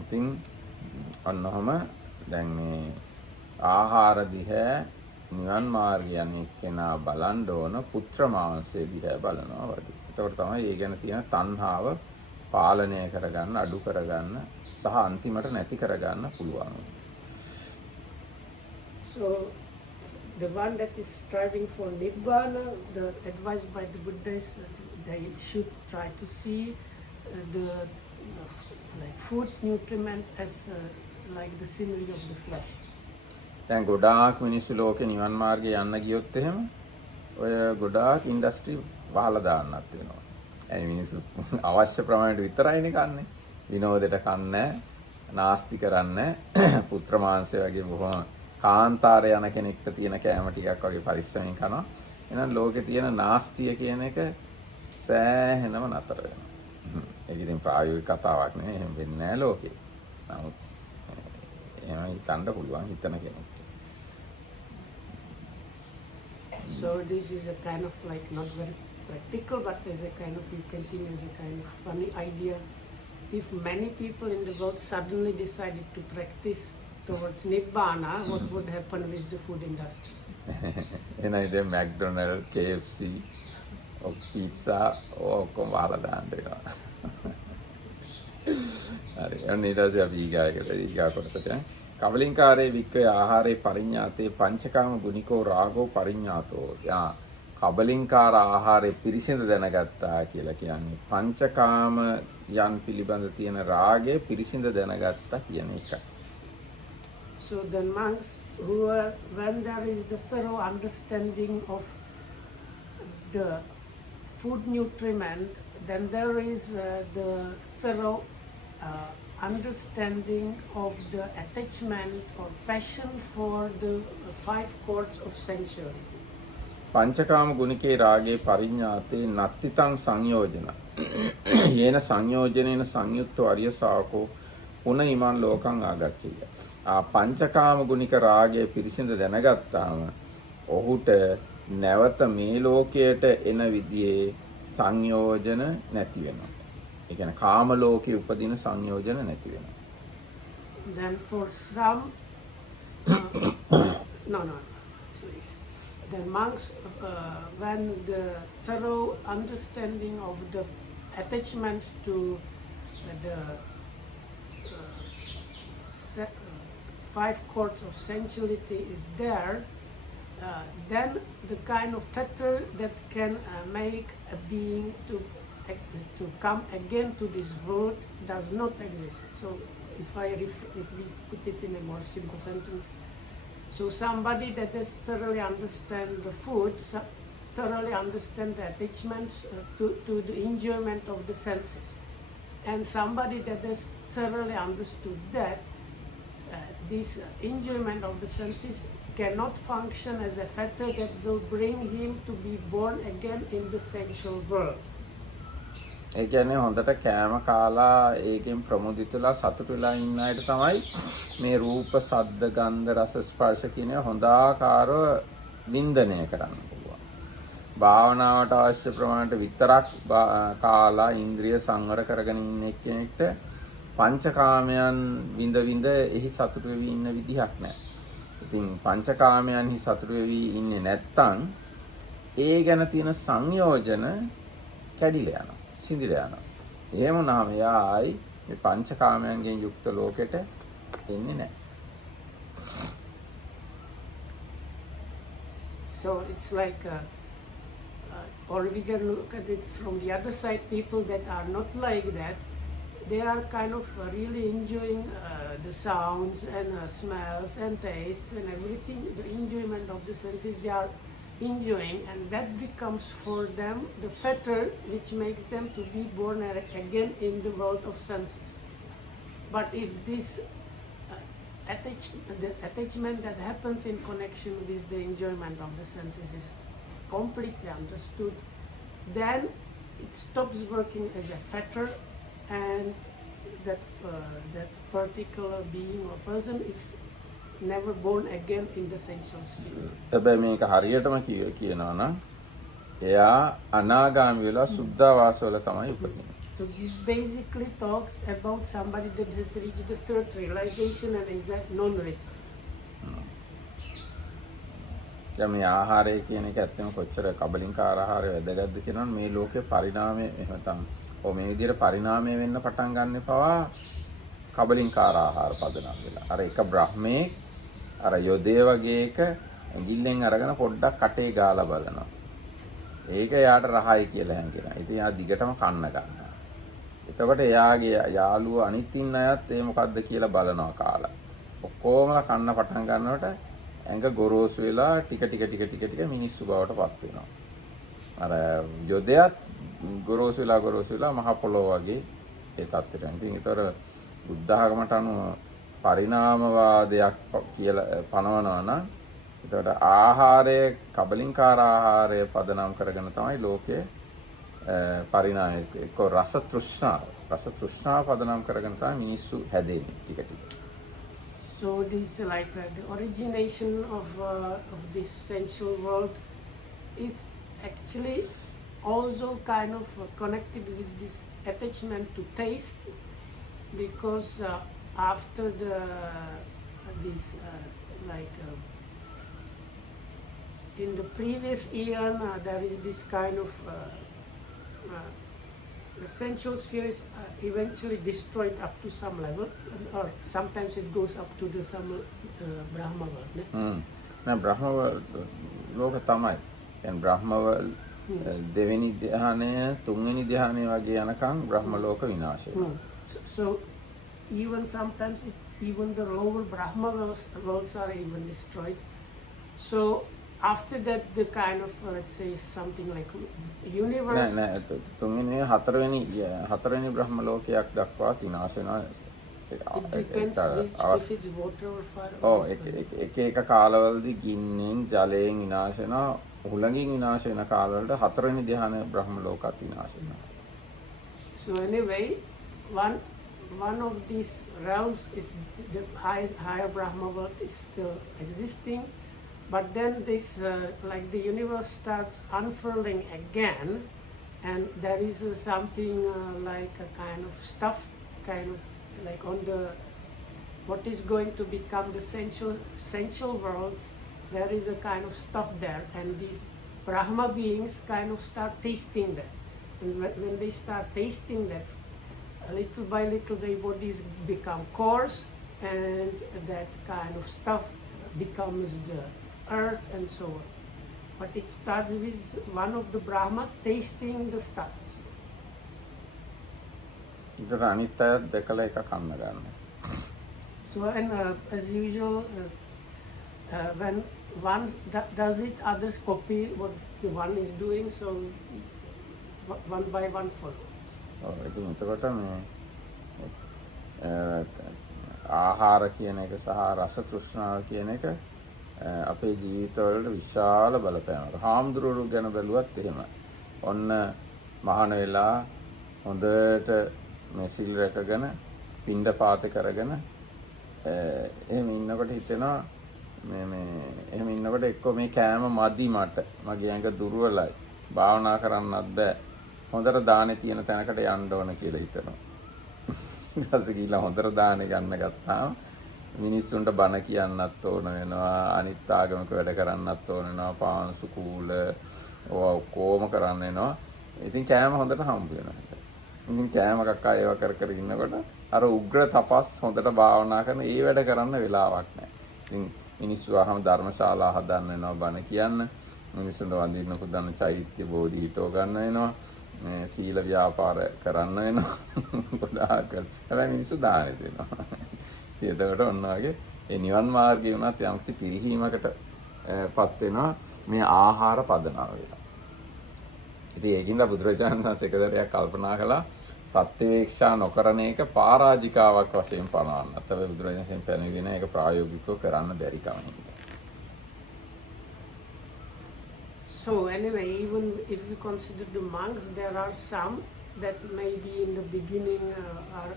ඉතින් අන්නහම දැන් මේ ආහාර දිහා නිවන් මාර්ගය යන්නේ කෙනා බලන්න ඕන පුත්‍ර මාංශය දිහා බලනවා වගේ. එතකොට තමයි ඒ ගැන තියෙන තණ්හාව පාලනය කරගන්න, අඩු කරගන්න සහ අන්තිමට නැති කරගන්න පුළුවන්. So the one that is striving for Nibbana, the advice by the Buddha is they should try to see the like food nutriment as like the scenery of the flesh. දැන් ගොඩාක් මිනිස්සු ලෝකේ නිවන් මාර්ගේ යන්න ගියොත් එහෙම ඔය ගොඩාක් ඉන්ඩස්ට්‍රි වහලා දාන්නත් වෙනවා. ඒ මිනිස්සු අවශ්‍ය ප්‍රමාණයට විතරයිනේ කන්නේ. විනෝදයට කන්නේ, නාස්ති කරන්නේ, පුත්‍ර මාංශය වගේ බොහොම කාන්තාරය යන කෙනෙක්ට තියෙන කෑම ටිකක් වගේ පරිස්සමෙන් කනවා. එහෙනම් ලෝකේ තියෙන නාස්තිය කියන එක සෑහෙනම නතර වෙනවා. ඒක ඉතින් ප්‍රායෝගික කතාවක් නෙවෙයි. එහෙම වෙන්නේ නැහැ ලෝකේ. නමුත් එහෙම හිතන්න පුළුවන් හිතන කෙනෙක්. So this is a kind of like not very practical, but as a kind of, you can think as a kind of funny idea. If many people in the world suddenly decided to practice towards Nibbana, what would happen with the food industry? එන ඉතින් McDonald's, KFC, pizza ඔක්කොම වහලා දාන්න වෙනවා. හරි. ඊට පස්සේ අපි ඊගා කොටසට කබලින්කාරේ වික්කේ ආහාරේ පරිඤ්ඤාතේ පංචකාම ගුණිකෝ රාගෝ පරිඤ්ඤාතෝ. යා කබලින්කාර ආහාරේ පිරිසිඳ දැනගත්තා කියලා කියන්නේ පංචකාම යන් පිළිබඳ තියෙන රාගය පිරිසිඳ දැනගත්තා කියන එකයි. So the monks who are, when there is the thorough understanding of the food nutriment, then there is the thorough understanding of the attachment or passion for the 5 chords of sensuality. පංචකාම ගුණිකේ රාගේ පරිඤ්ඤාතේ නත්තිතං සංයෝජන. යේන සංයෝජනේන සංයුක්තෝ අරිය ශාවකෝ පුන ඉමන් ලෝකං ආගච්ඡිය. පංචකාම ගුණික රාගය පිරිසිඳ දැනගත්තාම ඔහුට නැවත මේ ලෝකයට එන විදිහේ සංයෝජන නැති වෙනවා. ඒ කියන්නේ කාම ලෝකේ උපදින සංයෝජන නැති වෙනවා. Then for some no sorry. The monks when the thorough understanding of the attachment to the 5 chords of sensuality is there, then the kind of fetter that can make a being to come again to this world does not exist. So if we put it in a more simple sentence, so somebody that has thoroughly understand the food, thoroughly understand the attachments to the enjoyment of the senses, and somebody that has thoroughly understood that this enjoyment of the senses cannot function as a fetter that will bring him to be born again in the sensual world. ඒ කියන්නේ හොඳට කෑම කාලා ඒකෙන් ප්‍රමුදිතලා සතුටු වෙලා ඉන්න අයට තමයි මේ රූප, ශබ්ද, ගන්ධ, රස, ස්පර්ශ කියන හොඳාකාරව වින්දනය කරන්න පුළුවන්. භාවනාවට අවශ්‍ය ප්‍රමාණයට විතරක් කාලා ඉන්ද්‍රිය සංවර කරගෙන ඉන්න එක්කෙනෙක්ට පංචකාමයන් විඳ විඳ එහි සතුටු වෙවි ඉන්න විදිහක් නැහැ. ඉතින් පංචකාමයන්හි සතුටු වෙවි ඉන්නේ නැත්තම් ඒ ගැන තියෙන සංයෝජන කැඩිලා යනවා. සිඳිලා යනවා. එහෙම වුණාම එයා ආයි මේ පංචකාමයන්ගෙන් යුක්ත ලෝකෙට එන්නේ නැහැ. So it's like, or we can look at it from the other side, people that are not like that, they are kind of really enjoying the sounds and smells and tastes and everything, the enjoyment of the senses they are enjoying, and that becomes for them the fetter which makes them to be born again in the world of senses. But if this the attachment that happens in connection with the enjoyment of the senses is completely understood, then it stops working as a fetter, and that particular being or person is never born again in the sensual sphere. හැබැයි මේක හරියටම කියනවා නම් එයා අනාගාමී වෙලා සුද්ධාවාස වල තමයි උපදින්නේ. So this basically talks about somebody that has reached the third realization and is a non-return. දැන් මේ ආහාරය කියන එක ඇත්තම කොච්චර කබලින්කාර ආහාරය වැදගත්ද කියනවනේ මේ ලෝකේ පරිණාමය එහෙම තමයි. මේ විදිහට පරිණාමය වෙන්න පටන් ගන්න පවා කබලින්කාර ආහාර පදනම් වෙලා. අර එක බ්‍රහ්මයේ අර යොදේ වගේ එක ඇඟිල්ලෙන් අරගෙන පොඩ්ඩක් කටේ ගාලා බලනවා. ඒක එයාට රහයි කියලා හැංගෙනවා. ඉතින් එයා දිගටම කන්න ගන්නවා. එතකොට එයාගේ යාළුවෝ අනිත් ඉන්න අයත් ඒ මොකද්ද කියලා බලනවා කාලා. ඔක්කොමලා කන්න පටන් ගන්නකොට ඇඟ ගොරෝසු වෙලා ටික මිනිස්සු බවට පත් වෙනවා. අර යොදයත් ගොරෝසු වෙලා මහ පොළොව වගේ ඒ තත්ත්වයට. ඉතින් ඒතර බුද්ධ ආගමට අනුව පරිණාමවාදයක් කියලා පනවනවා නම් එතකොට ආහාරය කබලින්කාර ආහාරය පදනම් කරගෙන තමයි ලෝකයේ පරිණාමය එක්ක රස තෘෂ්ණාව පදනම් කරගෙන තමයි මිනිස්සු හැදෙන්නේ ටික ටික. So this like the origination of this sensual world is actually also kind of connected with this attachment to taste, because after this in the previous eon there is this kind of the sensual sphere is eventually destroyed up to some level, or sometimes it goes up to the some Brahma world. නෑ බ්‍රහ්ම ලෝක තමයි. يعني බ්‍රහ්ම දෙවෙනි ධ්‍යානය තුන්වෙනි ධ්‍යානය වගේ යනකම් බ්‍රහ්ම ලෝක විනාශය වෙනවා. So even sometimes even the lower Brahma worlds are even destroyed. So after that the kind of let's say something like universe. නෑ තුන්වෙනි හතරවෙනි බ්‍රහ්ම ලෝකයක් දක්වා විනාශ වෙනවා. It depends if it's water or fire. එක කාලවලදී ගින්නෙන් ජලයෙන් විනාශ වෙනවා. හුළඟින් විනාශ වෙන කාලවලට හතරවෙනි ධ්‍යාන බ්‍රහ්ම ලෝකات විනාශ වෙනවා. So anyway, one of these realms is the higher Brahma world is still existing, but then this like the universe starts unfurling again, and there is something like a kind of stuff, kind of like on the what is going to become the sensual worlds. There is a kind of stuff there, and these Brahma beings kind of start tasting that, and when they start tasting that, little by little their bodies become coarse, and that kind of stuff becomes the earth and so on. But it starts with one of the Brahmas tasting the stars. ඉතින් අනිත් අය දැකලා එක කන්න ගන්න. So, and as usual, when one does it, others copy what the one is doing, so one by one follow. ඔව් ඉතින් එතකොට මේ ආහාර කියන එක සහ රස තෘෂ්ණාව කියන එක අපේ ජීවිතවලට විශාල බලපෑමක්. හාමුදුරුවෝ ගැන බැලුවත් එහෙමයි. ඔන්න මහාන වෙලා හොඳට මේ සිල් රැකගෙන පින්ඩ පාත කරගෙන එහෙම ඉන්නකොට හිතෙනවා මේ එහෙම ඉන්නකොට එක්ක මේ කෑම මදි මට මගේ ඇඟ දුර්වලයි භාවනා කරන්නත් බෑ හොඳට දානේ තියෙන තැනකට යන්න ඕන කියලා හිතනවා ඊට පස්සේ ගිහලා හොඳට දානේ ගන්න ගත්තාම මිනිස්සුන්ට බණ කියන්නත් ඕන වෙනවා අනිත් ආගමක වැඩ කරන්නත් ඕන වෙනවා පාන්සු කූල ඕවා කොහොම කරන්න වෙනවා ඉතින් කෑම හොඳට හම්බ වෙනවා ඉතින් කෑම කක්කා ඒව කර කර ඉන්නකොට අර උග්‍ර තපස් හොඳට භාවනා කරන ඒ වැඩ කරන්න වෙලාවක් නැහැ. ඉතින් මිනිස්සු අහම ධර්මශාලා හදන්න වෙනවා බණ කියන්න. මිනිස්සුන්ට වඳින්න පුදන්න චෛත්‍ය බෝධිහිතෝ ගන්න වෙනවා. මේ සීල ව්‍යාපාර කරන්න වෙනවා. ගොඩාක්. හැබැයි මිනිස්සු දානෙ දෙනවා. ඉතින් එතකොට ඔන්න වගේ ඒ නිවන් මාර්ගය වුණත් යම්කිසි පිරිහීමකට පත් වෙනවා මේ ආහාර පදනාව වෙලා. ඉතින් ඒකින්ද බුදුරජාණන් වහන්සේ එකදරයක් කල්පනා කළා ප්‍රත්‍යවේක්ෂා නොකරන එක පරාජිකාවක් වශයෙන් පනවන්න. අතව බුදුරජාණන් පැනගෙන ඒක ප්‍රායෝගිකව කරන්න බැරි කම හින්දා. So anyway, even if we consider the monks, there are some that maybe in the beginning are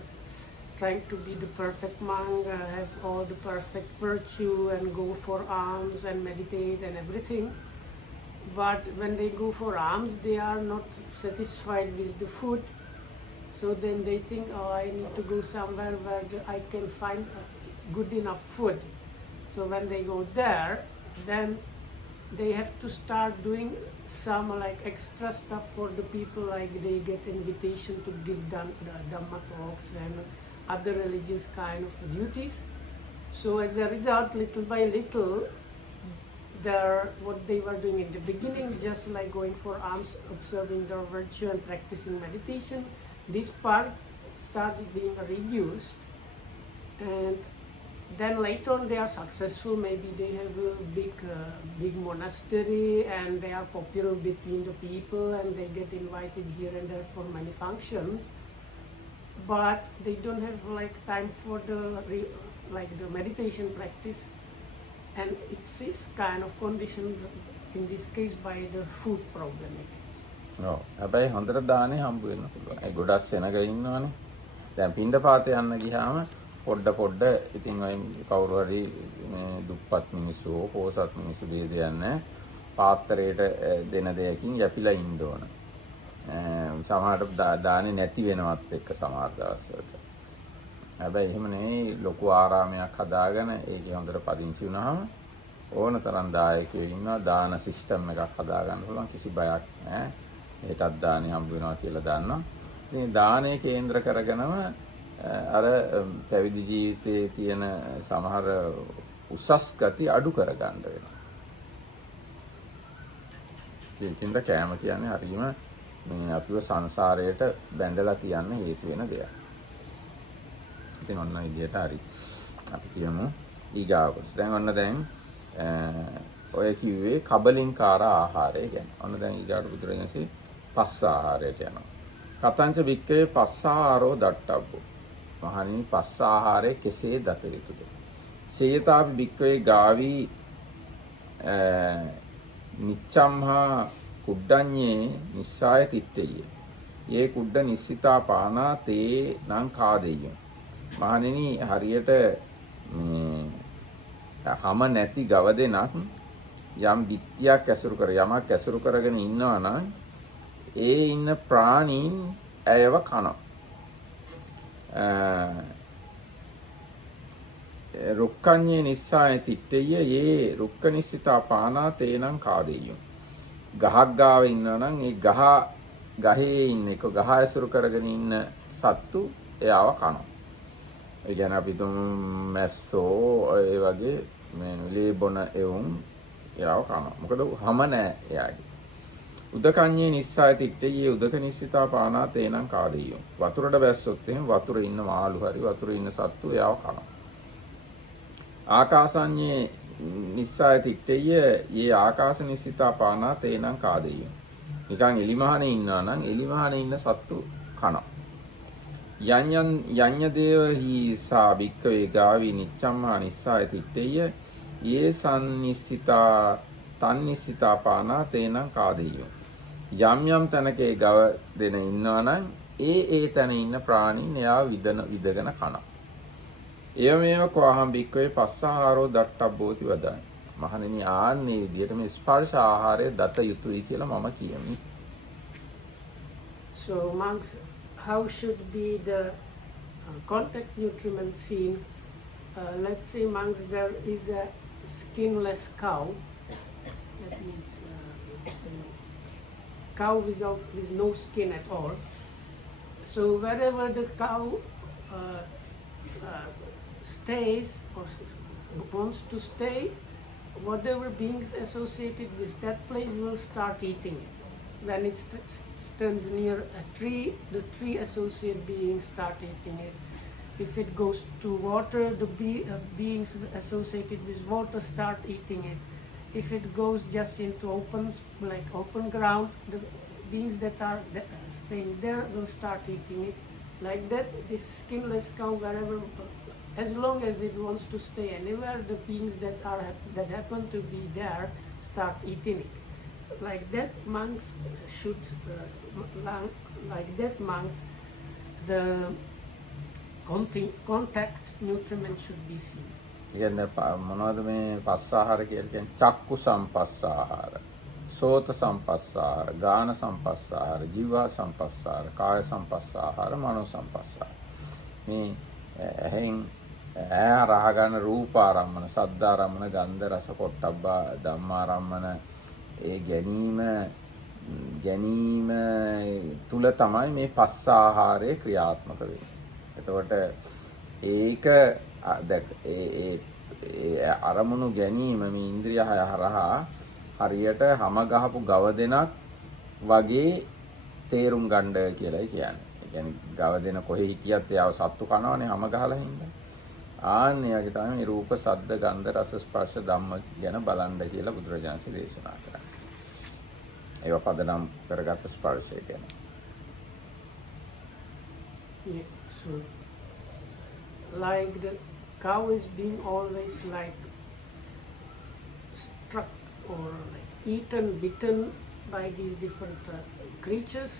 trying to be the perfect monk, have all the perfect virtue and go for alms and meditate and everything. But when they go for alms, they are not satisfied with the food. So then they think, oh, I need to go somewhere where I can find good enough food. So when they go there, then they have to start doing some like extra stuff for the people, like they get invitation to give Dhamma talks and other religious kind of duties. So as a result, little by little, what they were doing in the beginning, just like going for alms, observing their virtue and practicing meditation, this part starts being reduced, and then later on they are successful. Maybe they have a big monastery and they are popular between the people and they get invited here and there for many functions, but they don't have like time for the meditation practice. And it's this kind of condition, in this case, by the food problem. ඔව්. හැබැයි හොඳට දානේ හම්බ වෙන්න පුළුවන්. ඒ ගොඩක් සෙනග ඉන්නවනේ. දැන් පින්ඩ පාත යන්න ගියාම පොඩ ඉතින් ඔය කවුරු හරි මේ දුප්පත් මිනිස්සු, පොසත් මිනිස්සු බෙදයක් නැහැ. පාත්‍රයට දෙන දෙයකින් යැපිලා ඉන්න ඕන. සමහරට දානේ නැති වෙනවත් එක්ක සමහර දවස්වලට. හැබැයි එහෙම නෙවෙයි ලොකු ආරාමයක් හදාගෙන ඒකේ හොඳට පදිංචි වුණාම ඕන තරම් දායකයෝ ඉන්නවා දාන සිස්ටම් එකක් හදාගන්න පුළුවන් කිසි බයක් නැහැ. ඒකත් දානේ හම්බ වෙනවා කියලා දන්නවා. ඉතින් දානේ කේන්ද්‍ර කරගෙනම අර පැවිදි ජීවිතයේ තියෙන සමහර උසස් ගති අඩු කරගන්න වෙනවා. ඒකින්ද කෑම කියන්නේ හරීම මේ අපිව සංසාරයට බැඳලා තියන්න හේතු වෙන දෙයක්. ඉතින් ඔන්න විදියට හරි අපි කියමු ඊගාවට. දැන් ඔය කිව්වේ කබලින්කාර ආහාරය ගැන. ඔන්න දැන් ඊගාට බුදුරජාණන්සේ පස්ස ආහාරයට යනවා. කතංච වික්කේ පස්සාහාරෝ දට්ඨබ්බෝ. මහණෙනි පස්ස ආහාරය කෙසේ දත යුතුද? සේතාපි වික්කේ ගාවි නිච්ඡම්හා කුඩ්ඩඤ්ඤේ නිස්සාය තිට්ඨය. යේ කුඩ්ඩ නිස්සිතා පානා තේ නං කාදෙය්‍ය. මහණෙනි හරියට හැම නැති ගව දෙනක් යම් බිත්තියක් ඇසුරු කර යමක් ඇසුරු කරගෙන ඉන්නවා නම් ඒ ඉන්න ප්‍රාණීන් ඇයව කනවා. රුක්කඤ්ඤේ නිස්සාය තිට්ඨය යේ රුක්ක නිස්සිතා පානා තේනං කාදෙය්‍ය. ගහක් ගාව ඉන්නවා නම් ඒ ගහේ ඉන්න එක ගහ ඇසුරු කරගෙන ඉන්න සත්තු එයාව කනවා. ඒ කියන්නේ අපි තුන් මැස්සෝ ඒ වගේ මේ ලේ බොන එවුන් එයාව කනවා. මොකද හැම නෑ එයාගේ. උදකඤ්ඤේ නිස්සාය තිට්ඨියේ උදක නිස්සිතා පානා තේනං කාදීයෝ. වතුරට බැස්සොත් එහෙම වතුරේ ඉන්න මාළු හරි වතුරේ ඉන්න සත්තු එයාව කනවා. ආකාසඤ්ඤේ නිස්සාය තිට්ඨියේ යේ ආකාස නිස්සිතා පානා තේනං කාදීයෝ. නිකන් එලිමහනේ ඉන්නවා නම් එලිමහනේ ඉන්න සත්තු කනවා. යඤ්ඤ දේව හිසා භික්ඛවේ ගාවි නිච්ඡම්මා නිස්සාය තිට්ඨියේ යේ සම්නිස්සිතා තන්නිස්සිතා පානා තේනං කාදීයෝ. යම් යම් තැනකේ ගව දෙන ඉන්නවා නම් ඒ තැන ඉන්න ප්‍රාණීන් එයා විදගෙන කනවා. එයමෙව කෝහම් භික්ඛවේ පස්සාහාරෝ දට්ඨබ්බෝති වදායි. මහණෙනි ආන්නේ විදිහට මේ ස්පර්ශ ආහාරය දත යුතුයි කියලා මම කියමි. So monks, how should be the contact nutriment seen? Let's say monks, there is a skinless cow. That means cow with no skin at all. So wherever the cow stays or wants to stay, whatever beings associated with that place will start eating it. When it stands near a tree, the tree associate beings start eating it. If it goes to water, the beings associated with water start eating it. If it goes just into open ground, the beings that are staying there will start eating it. Like that, this skinless cow, wherever, as long as it wants to stay anywhere, the beings that happen to be there start eating it. Like that, monks should, the contact nutriment should be seen. කියන්නේ මොනවද මේ පස්සාහාර කියලා කියන්නේ? චක්කු සම්පස්සාහාර, සෝත සම්පස්සාහාර, ගාන සම්පස්සාහාර, ජීවා සම්පස්සාහාර, කාය සම්පස්සාහාර, මනෝ සම්පස්සාහාර. මේ එහෙන් රහ ගන්න රූපාරම්මන, සද්දාරම්මන, ගන්ධ රස පොට්ටබ්බා ධම්මාරම්මන ඒ ගැනීම තුල තමයි මේ පස්සාහාරය ක්‍රියාත්මක වෙන්නේ. එතකොට ඒක අරමුණු ගැනීම මේ ඉන්ද්‍රිය හය හරහා හරියට හැම ගහපු ගව දෙනක් වගේ තේරුම් ගන්න කියලායි කියන්නේ. ඒ කියන්නේ ගව දෙන කොහේ හිටියත් එයාව සත්තු කනවනේ හැම ගහලා හින්දා. ආන්නේ වගේ තමයි මේ රූප, ශබ්ද, ගන්ධ, රස, ස්පර්ශ, ධම්ම ගැන බලන්න කියලා බුදුරජාණන් දේශනා කරන්නේ. ඒව පදනම් කරගත්ත ස්පර්ශය ගැන. Yeah, so like the cow is being always like struck or like bitten by these different creatures.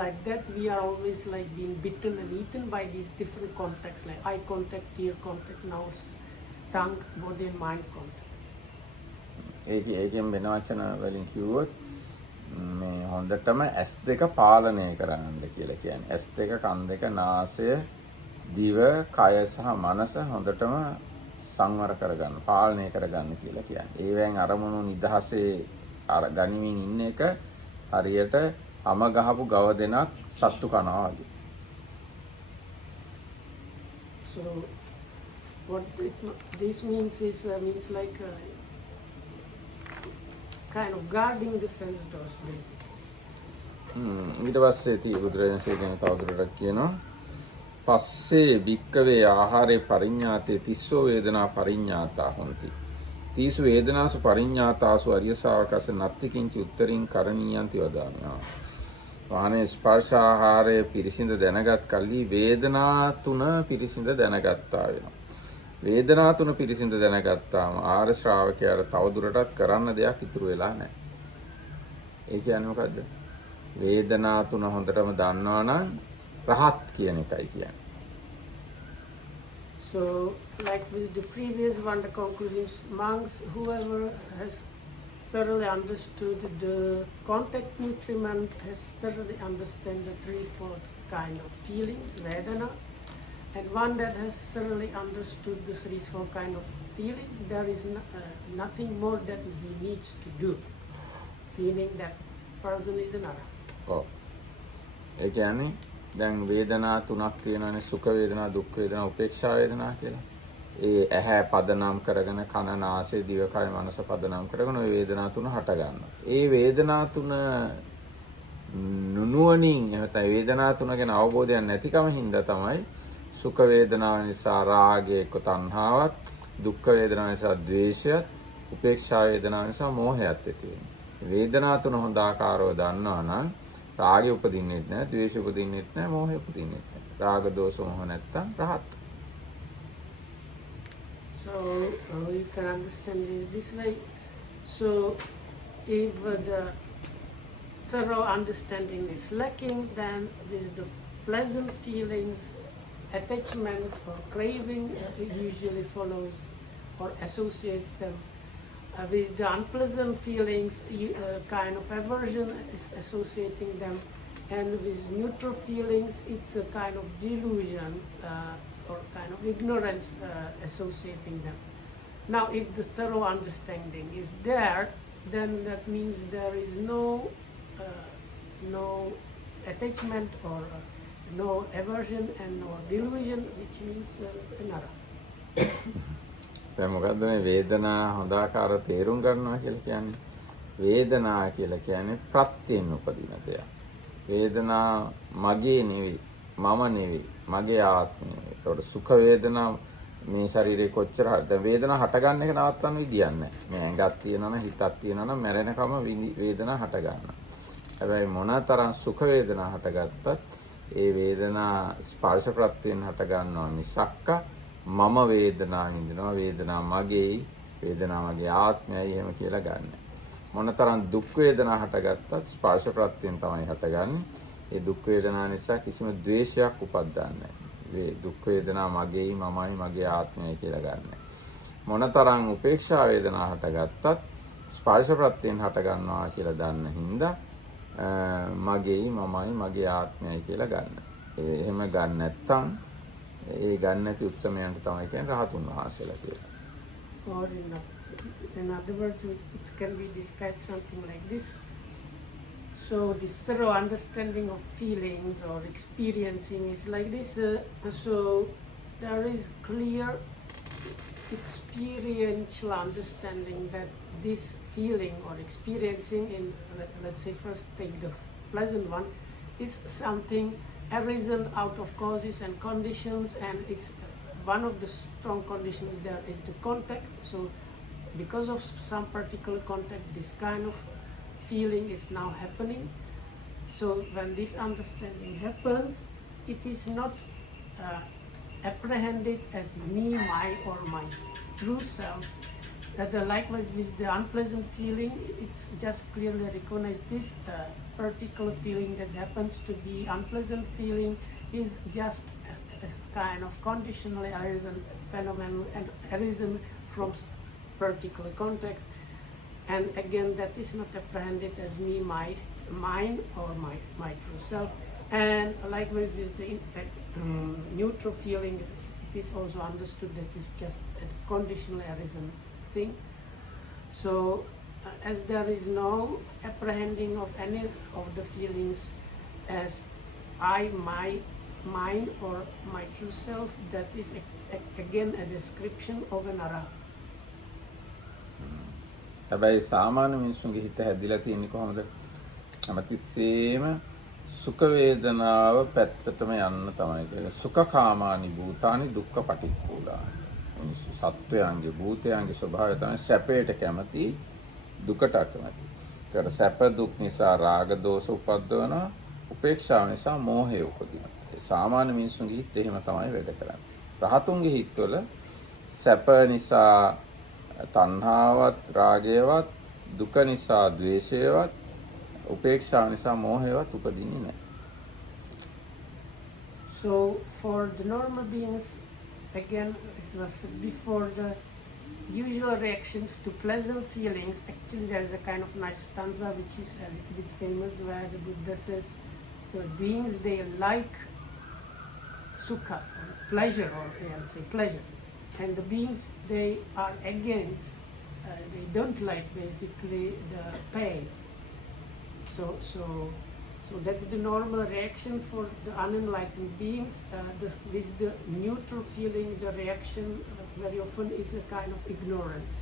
Like that, we are always like being bitten and eaten by these different contacts, like eye contact, ear contact, nose, tongue, body and mind contact. ඒකෙන් වෙන වචන වලින් කිව්වොත් මේ හොඳටම S2 පාලනය කරන්න කියලා කියන්නේ. S2, කන් දෙක, නාසය, දිව, කය සහ මනස හොඳටම සංවර කරගන්න, පාලනය කරගන්න කියලා කියන්නේ. ඒවෙන් අරමුණු නිදහසේ ගනිමින් ඉන්න එක හරියට හැම ගහපු ගව දෙනක් සත්තු කනවා වගේ. So what this means is like kind of guarding the sense doors basically. ඊට පස්සේ බුදුරජාණන්සේ කියන තවදුරටත් කියනවා පස්සේ භික්කවේ ආහාරේ පරිඤ්ඤාතේ තිස්සෝ වේදනා පරිඤ්ඤාතා හොಂತಿ. තීසු වේදනාසු පරිඤ්ඤාතාසු අරිය ශාවකස නත්ති කිංචි උත්තරින් කරණීයන්ති වදානවා. වාහනේ ස්පර්ශ ආහාරය පිරිසිඳ දැනගත් කල්හි වේදනා තුන පිරිසිඳ දැනගත්තා වෙනවා. වේදනා තුන පිරිසිඳ දැනගත්තාම ආර්ය ශ්‍රාවකයාට තවදුරටත් කරන්න දෙයක් ඉතුරු වෙලා නැහැ. ඒ කියන්නේ මොකද්ද? වේදනා තුන හොඳටම දන්නවා නම් රහත් කියන එකයි කියන්නේ. So like with the previous one, the conclusions, monks, whoever has thoroughly understood the contact nutriment has thoroughly understand the threefold kind of feelings, Vedana, and one that has thoroughly understood the threefold kind of feelings, there is nothing more that he needs to do, meaning that person is an arhat. ඔව්. ඒ කියන්නේ දැන් වේදනා තුනක් තියෙනවානේ, සුඛ වේදනා, දුක් වේදනා, උපේක්ෂා වේදනා කියලා. ඒ ඇහැ පදනම් කරගෙන කන නාසය දිවකය මනස පදනම් කරගෙන ওই වේදනා තුන හට ගන්නවා. ඒ වේදනා තුන නුනුවණින් එහෙනම් වේදනා තුන ගැන අවබෝධයක් නැතිකම හින්දා තමයි සුඛ වේදනාව නිසා රාගය එක්ක තණ්හාවක්, දුක්ඛ වේදනාව නිසා ද්වේෂයත්, උපේක්ෂා වේදනාව නිසා මෝහයත් ඇති වෙන්නේ. වේදනා තුන හොඳ ආකාරව දන්නවා නම් රාගය උපදින්නේ නැහැ, ද්වේෂය උපදින්නේ නැහැ, මෝහය උපදින්නේ නැහැ. රාග දෝෂ මොහ නැත්තම් රහත්. So you can understand this way. So if the thorough understanding is lacking, then with the pleasant feelings, attachment or craving it usually follows or associates them. With the unpleasant feelings, kind of aversion is associating them, and with neutral feelings, it's a kind of delusion or kind of ignorance associating them. Now, if the thorough understanding is there, then that means there is no attachment or no aversion and no delusion, which means nara. දැන් මොකද්ද මේ වේදනා හොඳාකාර තේරුම් ගන්නවා කියලා කියන්නේ? වේදනා කියලා කියන්නේ ප්‍රත්‍යයෙන් උපදින දෙයක්. වේදනා මගේ නෙවෙයි, මම නෙවෙයි, මගේ ආත්මය නෙවෙයි. ඒකට සුඛ වේදනා මේ ශරීරේ කොච්චර දැන් වේදනා හටගන්න එක නවත්තන්න විදියක් නැහැ. මේ ඇඟක් තියෙනවනම් හිතක් තියෙනවනම් මැරෙනකම වේදනා හට ගන්නවා. හැබැයි මොනතරම් සුඛ වේදනා හටගත්තත් ඒ වේදනා ස්පර්ශ ප්‍රත්‍යයෙන් හට ගන්නවා මිසක්ක මම වේදනාව විඳිනවා, වේදනාව මගේයි, වේදනාව මගේ ආත්මයයි එහෙම කියලා ගන්න. මොනතරම් දුක් වේදනා හටගත්තත් ස්පර්ශ ප්‍රත්‍යයෙන් තමයි හටගන්නේ. ඒ දුක් වේදනා නිසා කිසිම ද්වේෂයක් උපදින්නේ නැහැ. දුක් වේදනා මගේයි, මමයි, මගේ ආත්මයයි කියලා ගන්න. මොනතරම් උපේක්ෂා වේදනා හටගත්තත් ස්පර්ශ ප්‍රත්‍යයෙන් හට ගන්නවා කියලා දන්න හින්දා මගේයි, මමයි, මගේ ආත්මයයි කියලා ගන්න. එහෙම ගන්න නැත්නම් ඒ ගන්න නැති උත්තමයන්ට තමයි කියන්නේ රහතුන් වහන්සේලා කියලා. Or in other words, it can be described something like this. So this thorough understanding of feelings or experiencing is like this. So there is clear experiential understanding that this feeling or experiencing in, let's say first take the pleasant one, is something arisen out of causes and conditions, and it's one of the strong conditions there is the contact. So because of some particular contact, this kind of feeling is now happening. So when this understanding happens, it is not apprehended as me, my or my true self. Likewise with the unpleasant feeling, it's just clearly recognized this particular feeling that happens to be unpleasant feeling is just a kind of conditionally arisen phenomenon and arisen from particular contact, and again that is not apprehended as me, mine or my true self. And likewise with the neutral feeling, it is also understood that it's just a conditionally arisen thing. So as there is no apprehending of any of the feelings as I, mine or my true self, that is again a description of an ara. හැබැයි සාමාන්‍ය මිනිස්සුන්ගේ හිත හැදිලා තියෙන්නේ කොහොමද? හැමතිස්සෙම සුඛ වේදනාව පැත්තටම යන්න තමයි. සුඛකාමානි භූතානි දුක්ඛ පටික්කුලානි. මිනිස්සු සත්වයන්ගේ භූතයන්ගේ ස්වභාවය තමයි සැපයට කැමති, දුකට අකමැති. ඒකට සැප දුක් නිසා රාග දෝෂ උපද්දවනවා, උපේක්ෂාව නිසා මෝහය උපදිනවා. සාමාන්‍ය මිනිස්සුන්ගේ හිත එහෙම තමයි වැඩ කරන්නේ. රහතුන්ගේ හිතවල සැප නිසා තණ්හාවත්, රාගයවත්, දුක නිසා ද්වේෂයවත්, උපේක්ෂාව නිසා මෝහයවත් උපදින්නේ නැහැ. So for the normal beings, again, it was before the usual reactions to pleasant feelings. Actually, there is a kind of nice stanza which is a little bit famous, where the Buddha says, the beings, they like sukha, pleasure, or I would say pleasure, and the beings, they are against, they don't like basically the pain. So that's the normal reaction for the unenlightened beings. With the neutral feeling, the reaction very often is a kind of ignorance.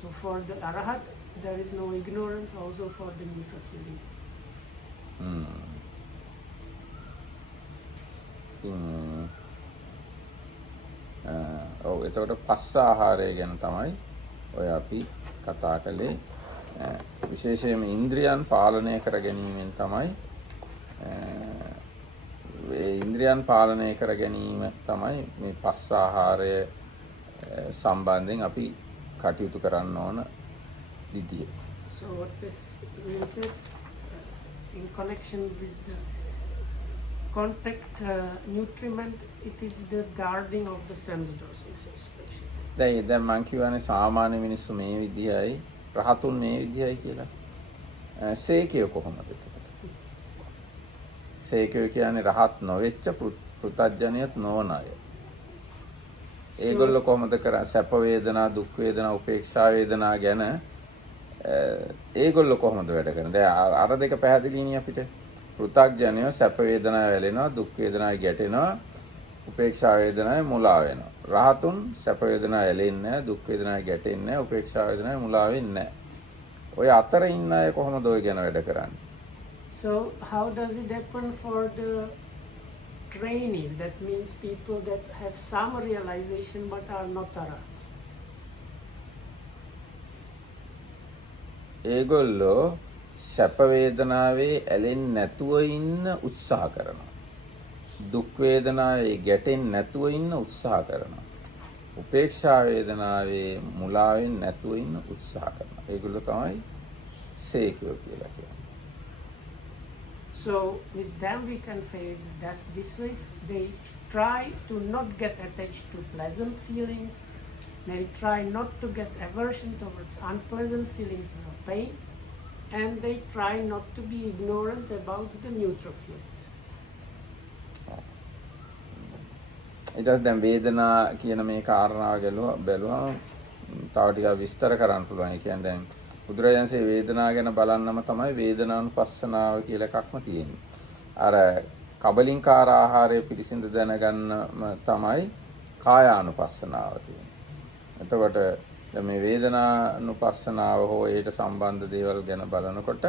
So for the arahat, there is no ignorance also for the neutral feeling. ඔව් එතකොට පස්ස ආහාරය ගැන තමයි ඔය අපි කතා කළේ. විශේෂයෙන්ම ඉන්ද්‍රියන් පාලනය කර ගැනීමෙන් තමයි ඉන්ද්‍රියන් පාලනය කර ගැනීම තමයි මේ පස්ස ආහාරය සම්බන්ධයෙන් අපි කටයුතු කරන්න ඕන විදිය. So what this means is, in connection with the contact nutriment, it is the guarding of the sense doses especially. දැන් මං කියවනේ සාමාන්‍ය මිනිස්සු මේ විදියයි රහතුන් මේ විදියයි කියලා. සේකයෝ කොහොමද එතකොට? සේකයෝ කියන්නේ රහත් නොවෙච්ච පෘථග්ජනයත් නොවන අය. ඒගොල්ලෝ කොහොමද කරන්නේ? සැප වේදනා, දුක් වේදනා, උපේක්ෂා වේදනා ගැන ඒගොල්ලෝ කොහොමද වැඩ කරන්නේ? දැන් අර දෙක පැහැදිලිනේ අපිට. පෘථග්ජනයෝ සැප වේදනාව වැළෙනවා, දුක් වේදනාව ගැටෙනවා, උපේක්ෂා වේදනාවේ මුලා වෙනවා. රහතුන් සැප වේදනාව ඇලෙන්නේ නැහැ, දුක් වේදනාව ගැටෙන්නේ නැහැ, උපේක්ෂා වේදනාවේ මුලා වෙන්නේ නැහැ. ඔය අතර ඉන්න අය කොහොමද ඔය ගැන වැඩ කරන්නේ? So how does it happen for the trainees? That means people that have some realization but are not arahats. ඒගොල්ලෝ සැප වේදනාවේ ඇලෙන්නේ නැතුව ඉන්න උත්සාහ කරනවා. දුක් වේදනාවේ ගැටෙන්නේ නැතුව ඉන්න උත්සාහ කරනවා. උපේක්ෂා වේදනාවේ මුලා වෙන්නේ නැතුව ඉන්න උත්සාහ කරනවා. ඒගොල්ලෝ තමයි සේකයෝ කියලා කියන්නේ. So with them we can say that this way they try to not get attached to pleasant feelings. They try not to get aversion towards unpleasant feelings of pain, and they try not to be ignorant about the neutral feelings. ඊට දැන් වේදනා කියන මේ කාරණාව බැලුවම තව ටිකක් විස්තර කරන්න පුළුවන්. ඒ කියන්නේ දැන් බුදුරජාණන්සේ වේදනාව ගැන බලන්නම තමයි වේදනානුපස්සනාව කියලා එකක්ම තියෙන්නේ. අර කබලින්කාර ආහාරය පිළිසිඳ දැනගන්නම තමයි කායානුපස්සනාව තියෙන්නේ. එතකොට දැන් මේ වේදනානුපස්සනාව හෝ ඒට සම්බන්ධ දේවල් ගැන බලනකොට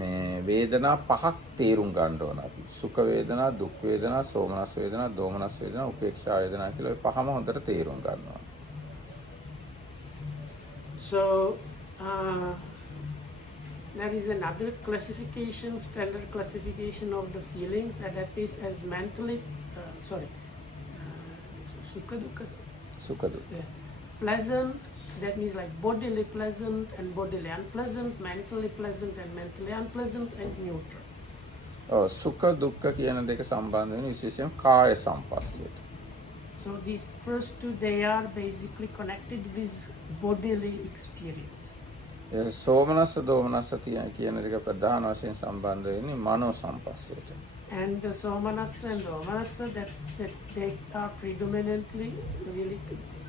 මේ වේදනා පහක් තේරුම් ගන්න ඕන අපි. සුඛ වේදනා, දුක් වේදනා, සෝමනස් වේදනා, දෝමනස් වේදනා, උපේක්ෂා වේදනා කියලා ඔය පහම හොඳට තේරුම් ගන්න ඕන. So there is another classification, standard classification of the feelings, and that is as mentally, sukha dukkha. සුඛ දුක්. Pleasant, that means like bodily pleasant and bodily unpleasant, mentally pleasant and mentally unpleasant, and neutral. ඔව් සුඛ දුක්ඛ කියන දෙක සම්බන්ධ වෙන විශේෂයෙන් කාය සම්පස්සයට. So these first two, they are basically connected with bodily experience. ඒ සෝමනස්ස දෝමනස්ස කියන දෙක ප්‍රධාන වශයෙන් සම්බන්ධ වෙන්නේ මනෝ සම්පස්සයට. And the somanassa and domanassa, that they are predominantly really,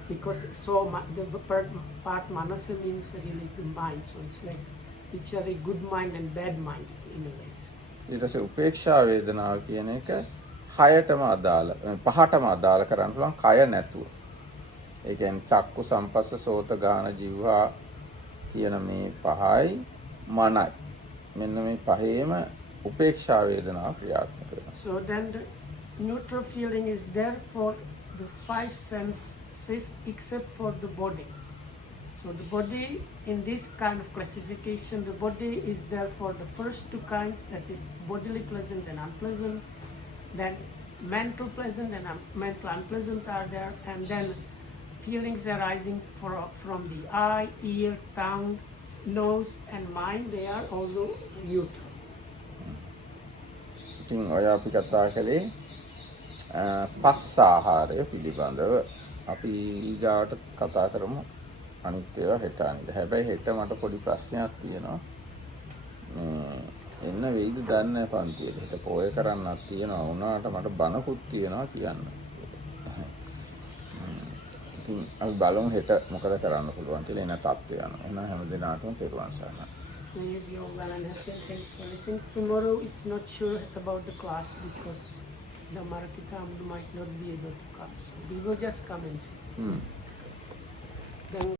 because the part manasa means really the mind, so it's a good mind and bad mind in a way. ඊට පස්සේ උපේක්ෂා වේදනාව කියන එක හයටම අදාළ පහටම අදාළ කරන්න පුළුවන් කය නැතුව. ඒ කියන්නේ චක්කු සම්පස්ස සෝත ගාන જીවහා කියන මේ පහයි මනයි. මෙන්න මේ පහේම උපේක්ෂා වේදනාව ක්‍රියාත්මක වෙනවා. So then the neutral feeling is there for the five senses except for the body. So the body, in this kind of classification, the body is there for the first two kinds, that is bodily pleasant and unpleasant. Then mental pleasant and mental unpleasant are there, and then feelings arising from the eye, ear, tongue, nose and mind, they are also neutral. ඉතින් ඔය අපි කතා කළේ පස්ස ආහාරය පිළිබඳව. අපි ඊගාට කතා කරමු අනිත් ඒවා හෙට අනිත්. හැබැයි හෙට මට පොඩි ප්‍රශ්නයක් තියෙනවා. එන්න වෙයිද දන්නේ නැහැ පන්තියට. හෙට පොය කරන්නක් තියෙනවා. වුණාට මට බනකුත් තියෙනවා කියන්න. ඉතින් අපි බලමු හෙට මොකද කරන්න පුළුවන් කියලා එන තත්ත්වය යනවා. එහෙනම් හැම දිනාටම තෙරුවන් සරණයි. You're well and happy, and thanks for listening. Tomorrow it's not sure about the class because the Marakitha might not be able to come. So we will just come and see. Then